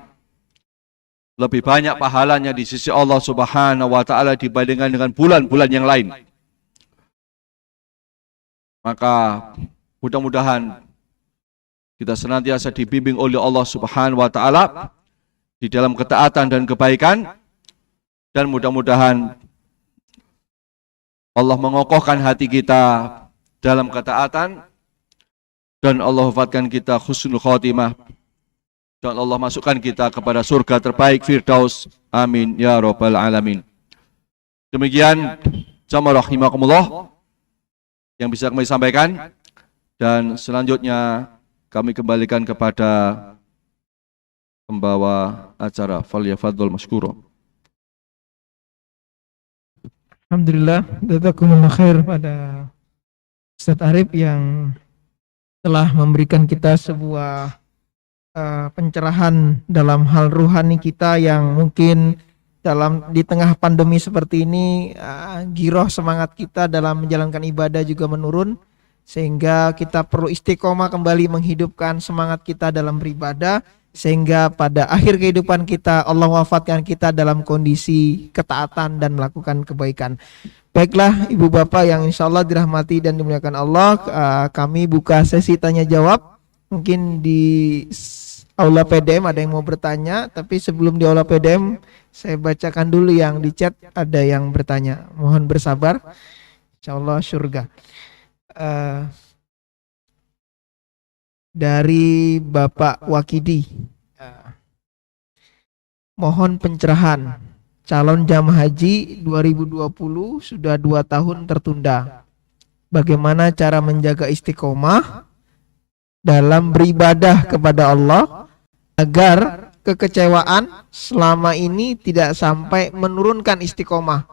lebih banyak pahalanya di sisi Allah Subhanahu wa Ta'ala dibandingkan dengan bulan-bulan yang lain. Maka mudah-mudahan kita senantiasa dibimbing oleh Allah Subhanahu wa Ta'ala di dalam ketaatan dan kebaikan, dan mudah-mudahan Allah mengokohkan hati kita dalam ketaatan, dan Allah wafatkan kita husnul khotimah, dan Allah masukkan kita kepada surga terbaik Firdaus. Amin ya rabbal alamin. Demikian jamaah rahimakumullah yang bisa kami sampaikan, dan selanjutnya kami kembalikan kepada pembawa acara. Falyafadhol masykura. Alhamdulillah, jazakumullah khair pada Ustaz Arif yang telah memberikan kita sebuah pencerahan dalam hal ruhani kita yang mungkin di tengah pandemi seperti ini, giroh semangat kita dalam menjalankan ibadah juga menurun, sehingga kita perlu istiqomah kembali menghidupkan semangat kita dalam beribadah, sehingga pada akhir kehidupan kita Allah wafatkan kita dalam kondisi ketaatan dan melakukan kebaikan. Baiklah ibu bapak yang insya Allah dirahmati dan dimuliakan Allah, kami buka sesi tanya jawab. Mungkin di aula PDM ada yang mau bertanya, tapi sebelum di aula PDM saya bacakan dulu yang di chat, ada yang bertanya. Mohon bersabar, insya Allah surga. Dari Bapak Wakidi, mohon pencerahan. Calon jamaah haji 2020 sudah 2 tahun tertunda. Bagaimana cara menjaga istiqomah dalam beribadah kepada Allah agar kekecewaan selama ini tidak sampai menurunkan istiqomah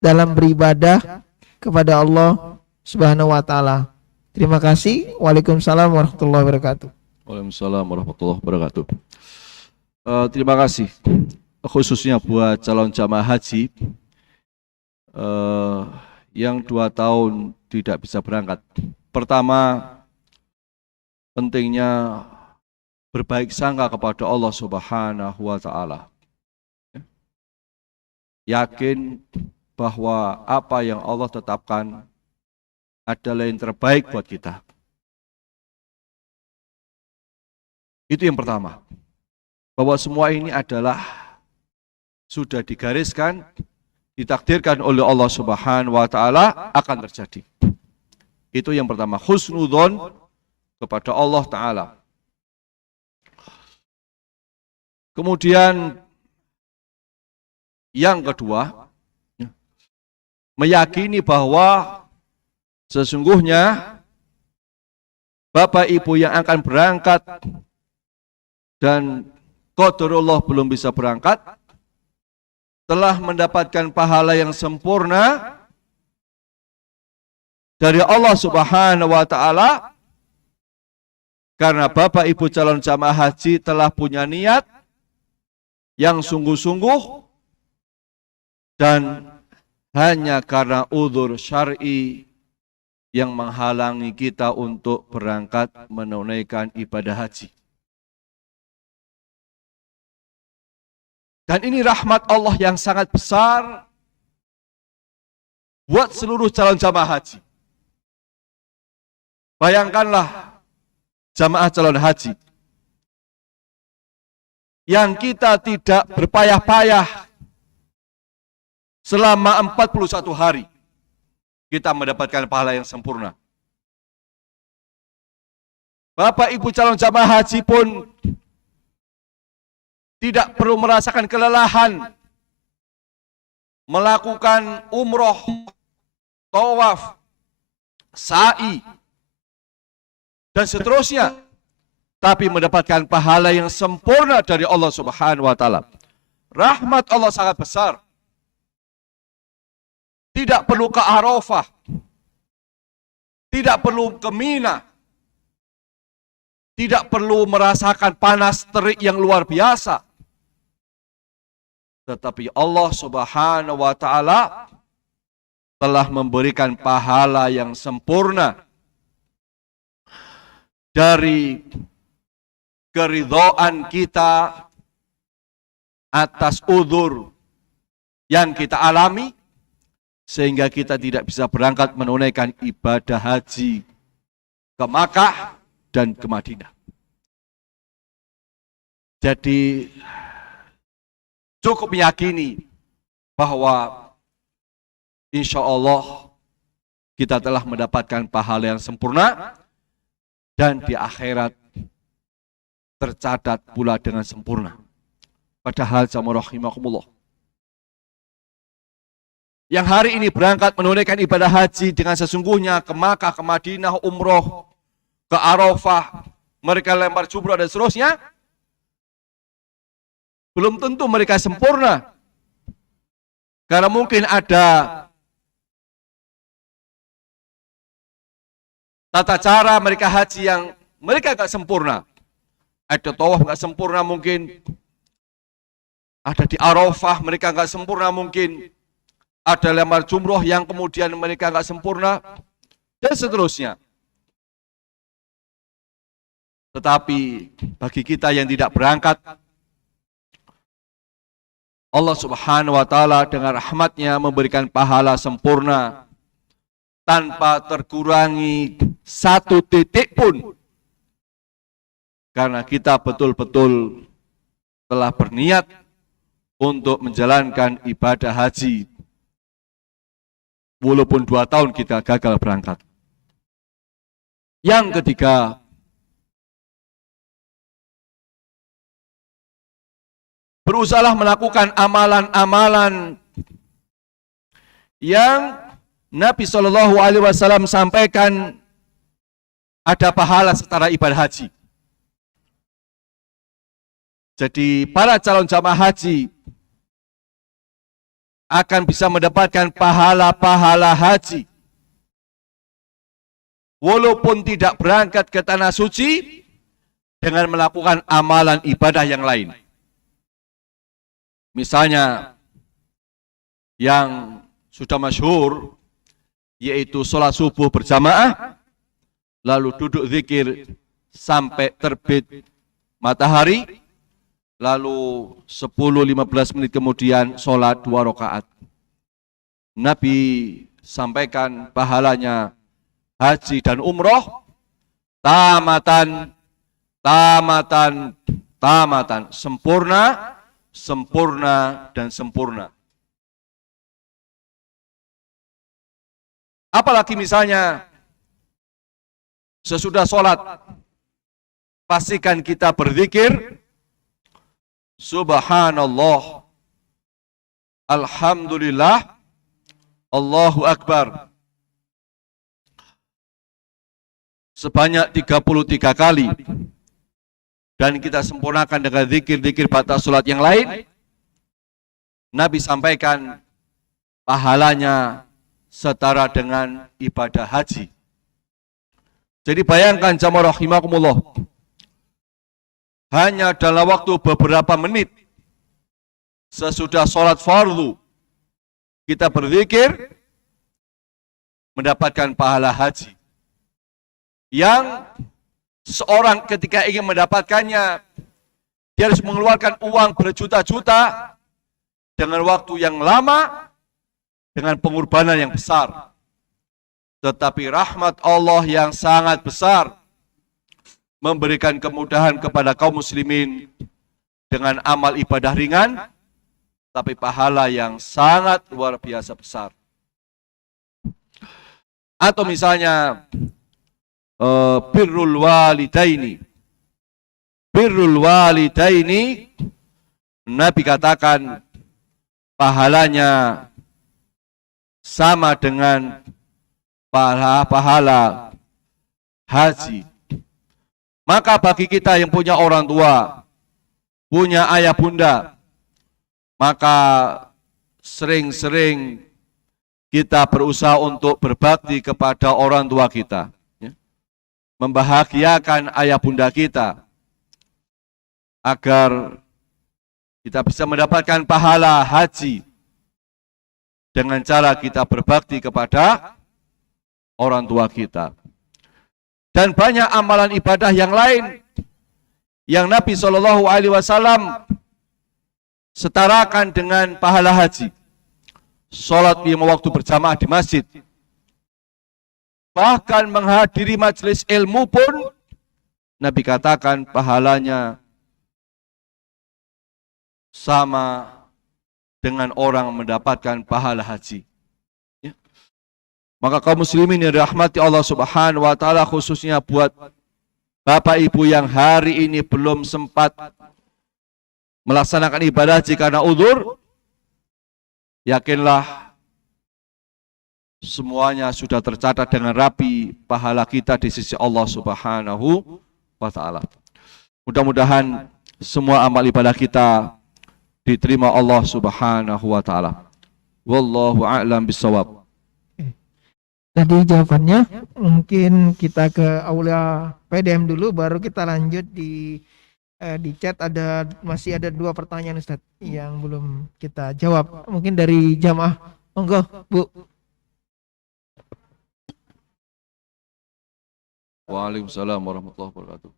dalam beribadah kepada Allah Subhanahu wa Ta'ala. Terima kasih. Waalaikumsalam warahmatullahi wabarakatuh. Waalaikumsalam warahmatullahi wabarakatuh. Terima kasih khususnya buat calon jamaah haji yang 2 tahun tidak bisa berangkat. Pertama, pentingnya berbaik sangka kepada Allah Subhanahu wa Ta'ala. Yakin bahwa apa yang Allah tetapkan adalah yang terbaik buat kita. Itu yang pertama. Bahwa semua ini adalah sudah digariskan, ditakdirkan oleh Allah Subhanahu wa Ta'ala akan terjadi. Itu yang pertama, husnudzon kepada Allah Ta'ala. Kemudian yang kedua, meyakini bahwa sesungguhnya Bapak Ibu yang akan berangkat dan qadarullah belum bisa berangkat, telah mendapatkan pahala yang sempurna dari Allah Subhanahu wa Ta'ala, karena Bapak Ibu calon jamaah haji telah punya niat yang sungguh-sungguh, dan hanya karena udzur syar'i yang menghalangi kita untuk berangkat menunaikan ibadah haji. Dan ini rahmat Allah yang sangat besar buat seluruh calon jamaah haji. Bayangkanlah jamaah calon haji yang kita tidak berpayah-payah selama 41 hari, kita mendapatkan pahala yang sempurna. Bapak Ibu calon jamaah haji pun tidak perlu merasakan kelelahan melakukan umroh, tawaf, sa'i, dan seterusnya, tapi mendapatkan pahala yang sempurna dari Allah Subhanahu wa Ta'ala. Rahmat Allah sangat besar. Tidak perlu ke Arafah, tidak perlu ke Mina, tidak perlu merasakan panas terik yang luar biasa. Tetapi Allah Subhanahu wa Ta'ala telah memberikan pahala yang sempurna dari keridhaan kita atas uzur yang kita alami, sehingga kita tidak bisa berangkat menunaikan ibadah haji ke Makkah dan ke Madinah. Jadi cukup meyakini bahwa insya Allah kita telah mendapatkan pahala yang sempurna dan di akhirat tercatat pula dengan sempurna. Padahal jamaah rahimakumullah, yang hari ini berangkat menunaikan ibadah haji dengan sesungguhnya ke Makkah, ke Madinah, umroh, ke Arafah, mereka lempar jumrah dan seterusnya, belum tentu mereka sempurna. Karena mungkin ada tata cara mereka haji yang mereka nggak sempurna. Ada tawaf nggak sempurna mungkin. Ada di Arafah mereka nggak sempurna mungkin. Ada lempar jumroh yang kemudian mereka nggak sempurna. Dan seterusnya. Tetapi bagi kita yang tidak berangkat, Allah Subhanahu wa Ta'ala dengan rahmatnya memberikan pahala sempurna tanpa terkurangi satu titik pun, karena kita betul-betul telah berniat untuk menjalankan ibadah haji walaupun 2 tahun kita gagal berangkat. Yang ketiga, berusahalah melakukan amalan-amalan yang Nabi SAW sampaikan ada pahala setara ibadah haji. Jadi para calon jamaah haji akan bisa mendapatkan pahala-pahala haji walaupun tidak berangkat ke tanah suci dengan melakukan amalan ibadah yang lain. Misalnya yang sudah masyhur yaitu sholat subuh berjamaah, lalu duduk zikir sampai terbit matahari, lalu 10-15 menit kemudian sholat 2 rakaat. Nabi sampaikan pahalanya haji dan umroh tamatan, sempurna, sempurna, dan sempurna. Apalagi misalnya sesudah sholat, pastikan kita berzikir Subhanallah, Alhamdulillah, Allahu Akbar sebanyak 33 kali. Dan kita sempurnakan dengan zikir-zikir batas sholat yang lain. Nabi sampaikan pahalanya setara dengan ibadah haji. Jadi bayangkan jamaah rahimakumullah, hanya dalam waktu beberapa menit sesudah sholat fardu kita berzikir mendapatkan pahala haji yang seorang ketika ingin mendapatkannya, dia harus mengeluarkan uang berjuta-juta dengan waktu yang lama, dengan pengorbanan yang besar. Tetapi rahmat Allah yang sangat besar memberikan kemudahan kepada kaum muslimin dengan amal ibadah ringan, tapi pahala yang sangat luar biasa besar. Atau misalnya birrul walidaini. Birrul walidaini, Nabi katakan pahalanya sama dengan pahala haji. Maka bagi kita yang punya orang tua, punya ayah bunda, maka sering-sering kita berusaha untuk berbakti kepada orang tua kita, ya. Membahagiakan ayah bunda kita, agar kita bisa mendapatkan pahala haji dengan cara kita berbakti kepada orang tua kita. Dan banyak amalan ibadah yang lain yang Nabi SAW setarakan dengan pahala haji. Salat 5 waktu berjamaah di masjid, bahkan menghadiri majelis ilmu pun Nabi katakan pahalanya sama dengan orang mendapatkan pahala haji, ya. Maka kaum muslimin yang dirahmati Allah Subhanahu wa taala, khususnya buat Bapak Ibu yang hari ini belum sempat melaksanakan ibadah haji karena uzur, yakinlah semuanya sudah tercatat dengan rapi pahala kita di sisi Allah Subhanahu wa taala. Mudah-mudahan semua amal ibadah kita diterima Allah Subhanahu wa taala. Wallahu a'lam bissawab. Tadi jawabannya, mungkin kita ke aula PDM dulu, baru kita lanjut di chat. Masih ada 2 pertanyaan Ustaz yang belum kita jawab. Mungkin dari jamaah, monggo Bu. Waalaikumsalam warahmatullahi wabarakatuh.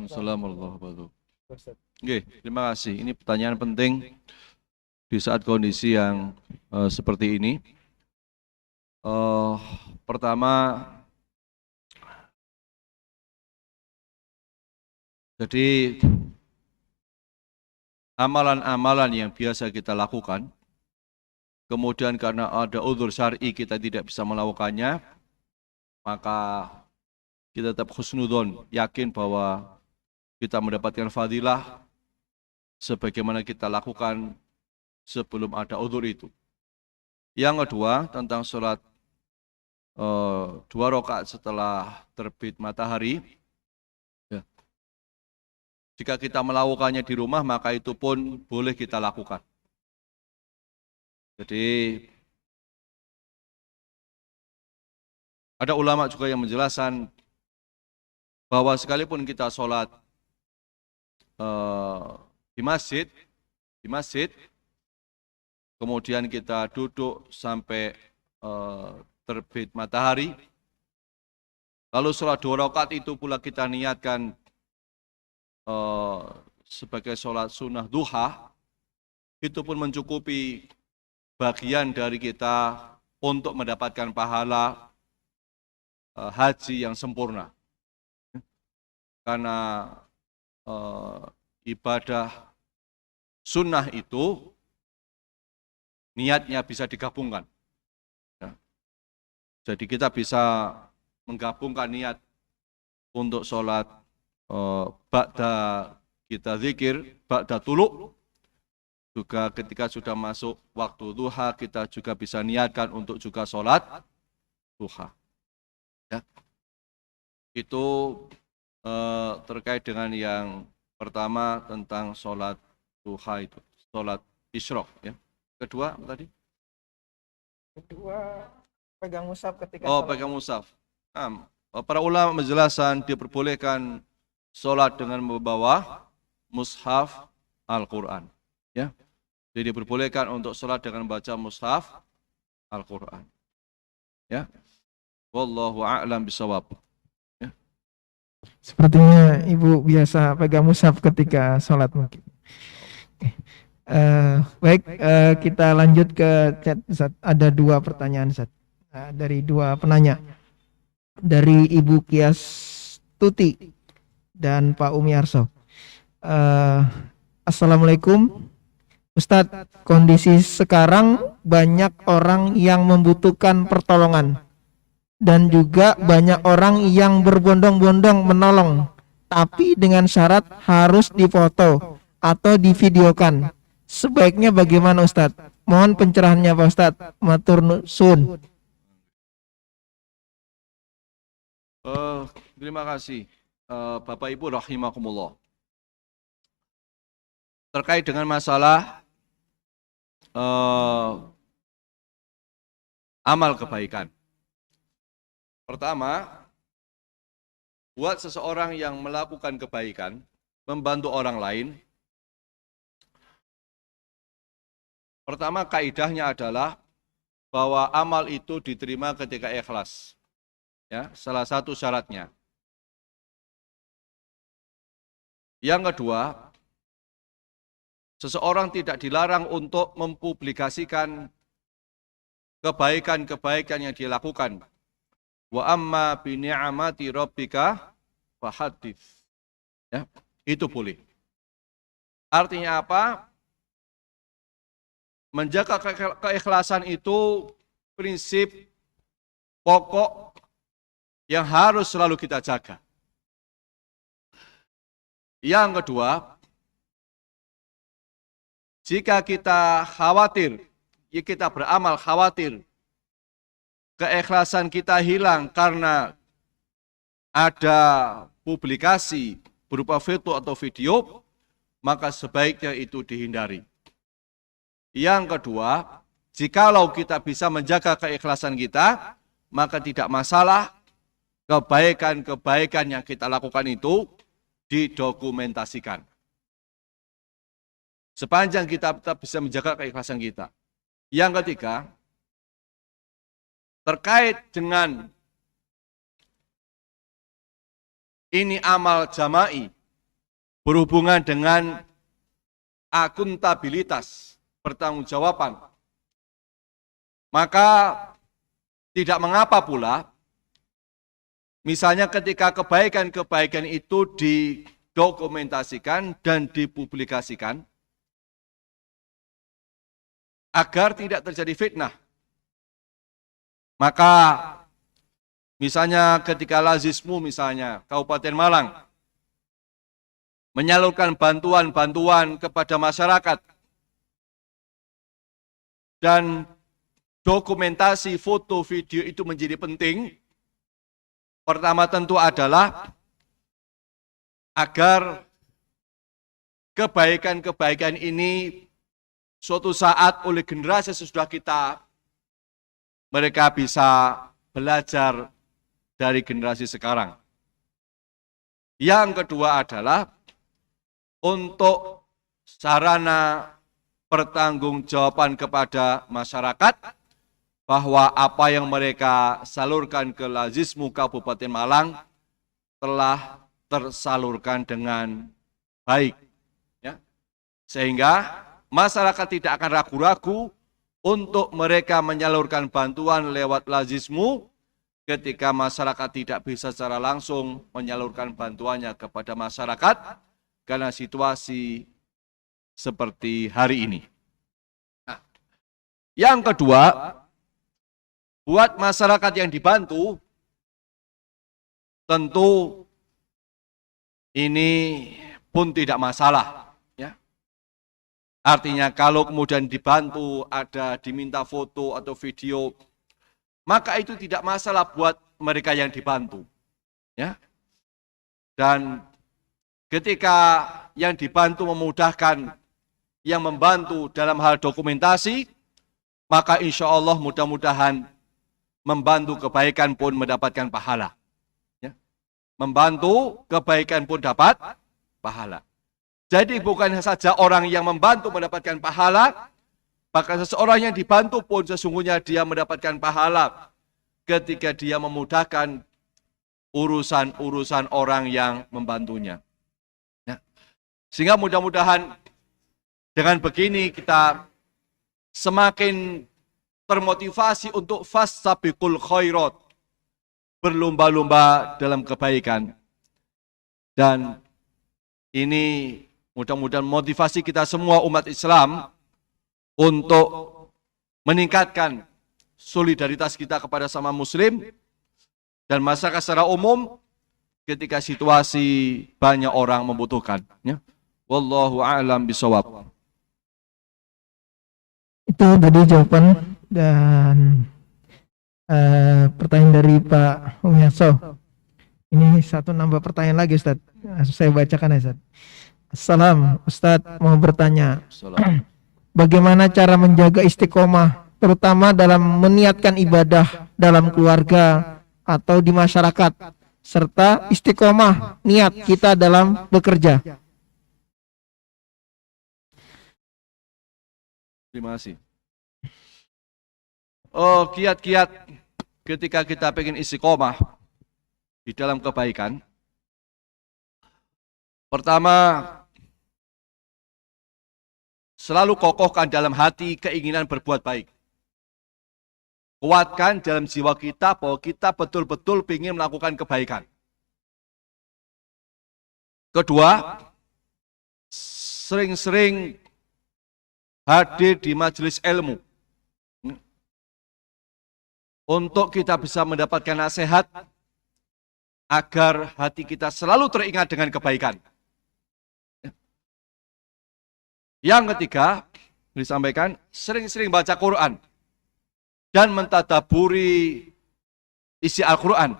Assalamualaikum warahmatullahi wabarakatuh. Oke, terima kasih. Ini pertanyaan penting di saat kondisi yang seperti ini. Pertama, jadi amalan-amalan yang biasa kita lakukan, kemudian karena ada uzur syar'i kita tidak bisa melakukannya, maka kita tetap husnudzon, yakin bahwa kita mendapatkan fadilah sebagaimana kita lakukan sebelum ada uzur itu. Yang kedua, tentang sholat 2 rakaat setelah terbit matahari, ya. Jika kita melakukannya di rumah, maka itu pun boleh kita lakukan. Jadi ada ulama juga yang menjelaskan bahwa sekalipun kita sholat di masjid, kemudian kita duduk sampai terbit matahari, lalu sholat 2 rakaat itu pula kita niatkan sebagai sholat sunnah duha, itu pun mencukupi bagian dari kita untuk mendapatkan pahala haji yang sempurna. Karena ibadah sunnah itu niatnya bisa digabungkan. Ya. Jadi kita bisa menggabungkan niat untuk sholat ba'da kita zikir, ba'da tuluk. Juga ketika sudah masuk waktu duha, kita juga bisa niatkan untuk juga sholat duha. Ya. Itu terkait dengan yang pertama tentang sholat duha itu, sholat isyraq. Ya. Kedua apa tadi? Kedua, pegang mushaf ketika Pegang mushaf. Para ulama menjelaskan diperbolehkan sholat dengan membawa mushaf Al-Quran. Ya. Jadi diperbolehkan untuk sholat dengan baca mushaf Al-Quran. Ya. Wallahu a'lam bishawab. Ya. Sepertinya Ibu biasa pegang mushaf ketika sholat mungkin. Baik, kita lanjut ke chat, Ustaz. Ada 2 pertanyaan, Ustaz. Dari 2 penanya. Dari Ibu Kias Tuti dan Pak Umiarso. Assalamualaikum. Ustadz, kondisi sekarang banyak orang yang membutuhkan pertolongan dan juga banyak orang yang berbondong-bondong menolong, tapi dengan syarat harus difoto atau divideokan. Sebaiknya bagaimana, Ustadz? Mohon pencerahannya, Pak Ustadz. Matur nuwun. Terima kasih Bapak Ibu rahimakumullah. Terkait dengan masalah amal kebaikan. Pertama, buat seseorang yang melakukan kebaikan, membantu orang lain, pertama kaidahnya adalah bahwa amal itu diterima ketika ikhlas. Ya, salah satu syaratnya. Yang kedua, seseorang tidak dilarang untuk mempublikasikan kebaikan-kebaikan yang dia lakukan. Wa amma bi ni'amati rabbika fahaddits. Ya, itu boleh. Artinya apa? Menjaga keikhlasan itu prinsip pokok yang harus selalu kita jaga. Yang kedua, jika kita khawatir, kita beramal khawatir, keikhlasan kita hilang karena ada publikasi berupa foto atau video, maka sebaiknya itu dihindari. Yang kedua, jikalau kita bisa menjaga keikhlasan kita, maka tidak masalah kebaikan-kebaikan yang kita lakukan itu didokumentasikan. Sepanjang kita tetap bisa menjaga keikhlasan kita. Yang ketiga, terkait dengan ini amal jama'i, berhubungan dengan akuntabilitas, pertanggungjawaban, maka tidak mengapa pula, misalnya ketika kebaikan-kebaikan itu didokumentasikan dan dipublikasikan, agar tidak terjadi fitnah. Maka misalnya ketika Lazismu misalnya, Kabupaten Malang, menyalurkan bantuan-bantuan kepada masyarakat, dan dokumentasi foto video itu menjadi penting. Pertama tentu adalah agar kebaikan-kebaikan ini suatu saat oleh generasi sesudah kita, mereka bisa belajar dari generasi sekarang. Yang kedua adalah untuk sarana pertanggungjawaban kepada masyarakat, bahwa apa yang mereka salurkan ke Lazismu Kabupaten Malang telah tersalurkan dengan baik. Ya. Sehingga masyarakat tidak akan ragu-ragu untuk mereka menyalurkan bantuan lewat Lazismu ketika masyarakat tidak bisa secara langsung menyalurkan bantuannya kepada masyarakat karena situasi seperti hari ini. Nah, Yang kedua, buat masyarakat yang dibantu, tentu ini pun tidak masalah. Ya. Artinya kalau kemudian dibantu, ada diminta foto atau video, maka itu tidak masalah buat mereka yang dibantu. Ya. Dan ketika yang dibantu memudahkan yang membantu dalam hal dokumentasi, maka insya Allah mudah-mudahan membantu kebaikan pun mendapatkan pahala. Ya. Membantu kebaikan pun dapat pahala. Jadi bukan saja orang yang membantu mendapatkan pahala, bahkan seseorang yang dibantu pun sesungguhnya dia mendapatkan pahala ketika dia memudahkan urusan-urusan orang yang membantunya. Ya. Sehingga mudah-mudahan dengan begini kita semakin termotivasi untuk fastabiqul khairat, berlomba-lomba dalam kebaikan. Dan ini mudah-mudahan motivasi kita semua umat Islam untuk meningkatkan solidaritas kita kepada sama muslim dan masyarakat secara umum ketika situasi banyak orang membutuhkan. Ya. Wallahu a'lam bishawab. Itu tadi jawaban dan pertanyaan dari Pak Umyaso. Ini satu nambah pertanyaan lagi, Ustaz. Saya bacakan ya, Ustaz. Assalam, Ustaz mau bertanya. Bagaimana cara menjaga istiqomah, terutama dalam meniatkan ibadah dalam keluarga atau di masyarakat, serta istiqomah niat kita dalam bekerja? Terima kasih. Kiat-kiat ketika kita pengen istiqomah di dalam kebaikan. Pertama, selalu kokohkan dalam hati keinginan berbuat baik. Kuatkan dalam jiwa kita bahwa kita betul-betul ingin melakukan kebaikan. Kedua, sering-sering hadir di majelis ilmu untuk kita bisa mendapatkan nasihat agar hati kita selalu teringat dengan kebaikan. Yang ketiga, disampaikan sering-sering baca Quran dan mentadaburi isi Al-Quran.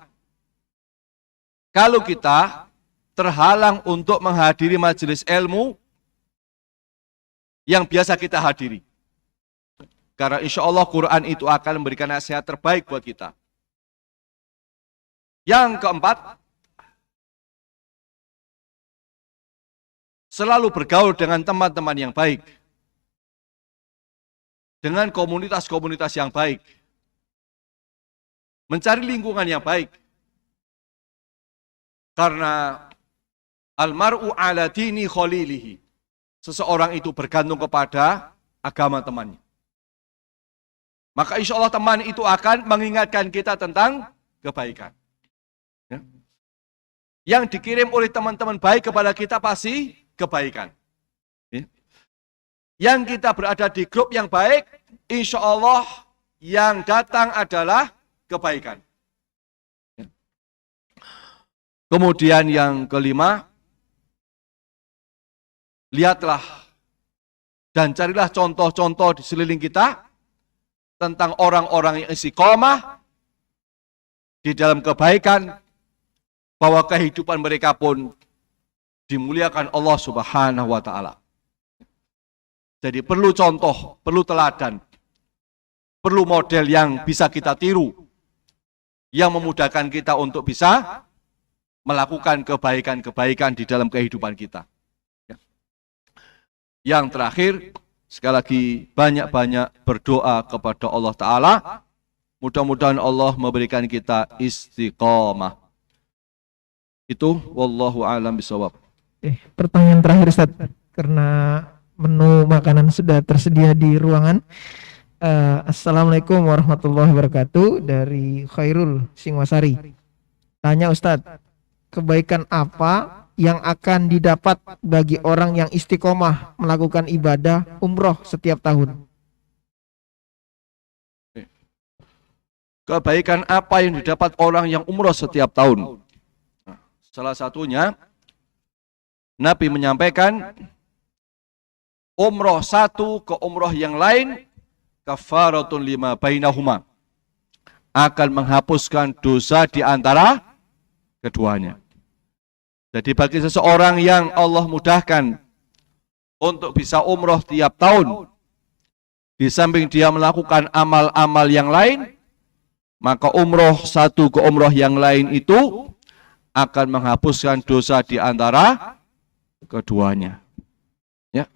Kalau kita terhalang untuk menghadiri majelis ilmu yang biasa kita hadiri, karena insya Allah Quran itu akan memberikan nasihat terbaik buat kita. Yang keempat, selalu bergaul dengan teman-teman yang baik, dengan komunitas-komunitas yang baik, mencari lingkungan yang baik, karena almar'u ala dini khalilihi, seseorang itu bergantung kepada agama temannya. Maka insya Allah teman itu akan mengingatkan kita tentang kebaikan. Ya. Yang dikirim oleh teman-teman baik kepada kita pasti kebaikan. Ya. Yang kita berada di grup yang baik, insya Allah yang datang adalah kebaikan. Ya. Kemudian yang kelima, lihatlah dan carilah contoh-contoh di sekeliling kita tentang orang-orang yang istiqomah di dalam kebaikan, bahwa kehidupan mereka pun dimuliakan Allah Subhanahu wa Ta'ala. Jadi perlu contoh, perlu teladan, perlu model yang bisa kita tiru, yang memudahkan kita untuk bisa melakukan kebaikan-kebaikan di dalam kehidupan kita. Yang terakhir, sekali lagi banyak-banyak berdoa kepada Allah Ta'ala. Mudah-mudahan Allah memberikan kita istiqomah. Itu wallahu a'lam bishawab. Pertanyaan terakhir, Ustaz, karena menu makanan sudah tersedia di ruangan. Assalamualaikum warahmatullahi wabarakatuh, dari Khairul Singwasari. Tanya Ustaz, kebaikan apa yang akan didapat bagi orang yang istiqomah melakukan ibadah umroh setiap tahun? kebaikan apa yang didapat orang yang umroh setiap tahun. Nah, salah satunya, Nabi menyampaikan, umroh satu ke umroh yang lain, kafaratun lima bainahuma, akan menghapuskan dosa di antara keduanya. Jadi bagi seseorang yang Allah mudahkan untuk bisa umroh tiap tahun, di samping dia melakukan amal-amal yang lain, maka umroh satu ke umroh yang lain itu akan menghapuskan dosa di antara keduanya. Ya.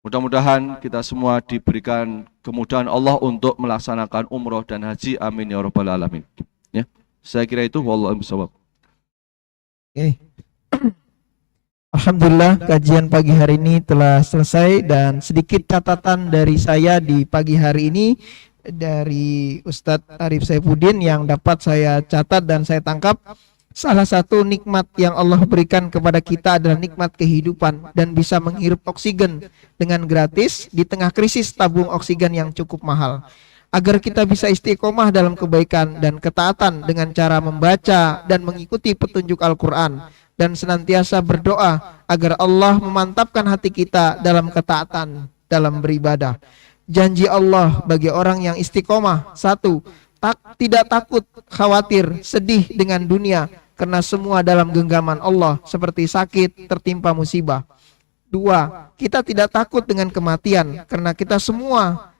Mudah-mudahan kita semua diberikan kemudahan Allah untuk melaksanakan umroh dan haji. Amin ya rabbal alamin. Ya. Saya kira itu, wallahu a'lam bishawab. Oke. Alhamdulillah kajian pagi hari ini telah selesai, dan sedikit catatan dari saya di pagi hari ini dari Ustadz Arif Saifuddin yang dapat saya catat dan saya tangkap. Salah satu nikmat yang Allah berikan kepada kita adalah nikmat kehidupan dan bisa menghirup oksigen dengan gratis di tengah krisis tabung oksigen yang cukup mahal. Agar kita bisa istiqomah dalam kebaikan dan ketaatan dengan cara membaca dan mengikuti petunjuk Al-Quran, dan senantiasa berdoa agar Allah memantapkan hati kita dalam ketaatan dalam beribadah. Janji Allah bagi orang yang istiqomah: satu, tidak takut, khawatir, sedih dengan dunia, karena semua dalam genggaman Allah seperti sakit, tertimpa musibah. Dua, kita tidak takut dengan kematian, karena kita semua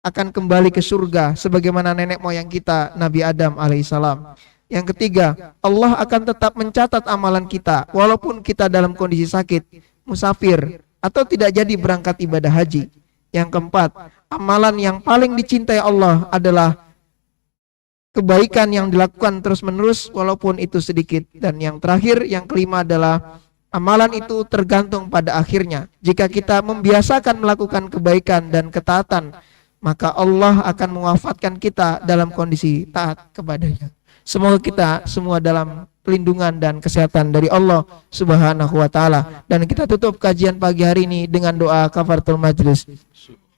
akan kembali ke surga sebagaimana nenek moyang kita Nabi Adam alaihissalam. Yang ketiga, Allah akan tetap mencatat amalan kita walaupun kita dalam kondisi sakit, musafir, atau tidak jadi berangkat ibadah haji. Yang keempat, amalan yang paling dicintai Allah adalah kebaikan yang dilakukan terus-menerus walaupun itu sedikit. Dan yang terakhir, yang kelima adalah amalan itu tergantung pada akhirnya. Jika kita membiasakan melakukan kebaikan dan ketaatan, maka Allah akan mewafatkan kita dalam kondisi taat kepadanya. Semoga kita semua dalam pelindungan dan kesehatan dari Allah Subhanahu wa taala. Dan kita tutup kajian pagi hari ini dengan doa kafaratul majlis.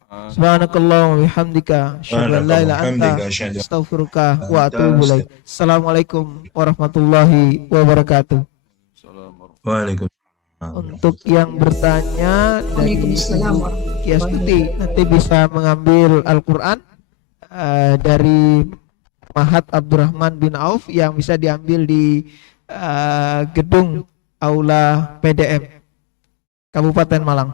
Subhanakallahumma wa bihamdika asyhadu an la ilaha illa anta astaghfiruka wa atubu ilaik. Assalamualaikum warahmatullahi wabarakatuh. Waalaikumsalam. Untuk yang bertanya dari Kiastuti, nanti bisa mengambil Al-Quran dari Mahat Abdurrahman bin Auf yang bisa diambil di gedung Aula PDM Kabupaten Malang.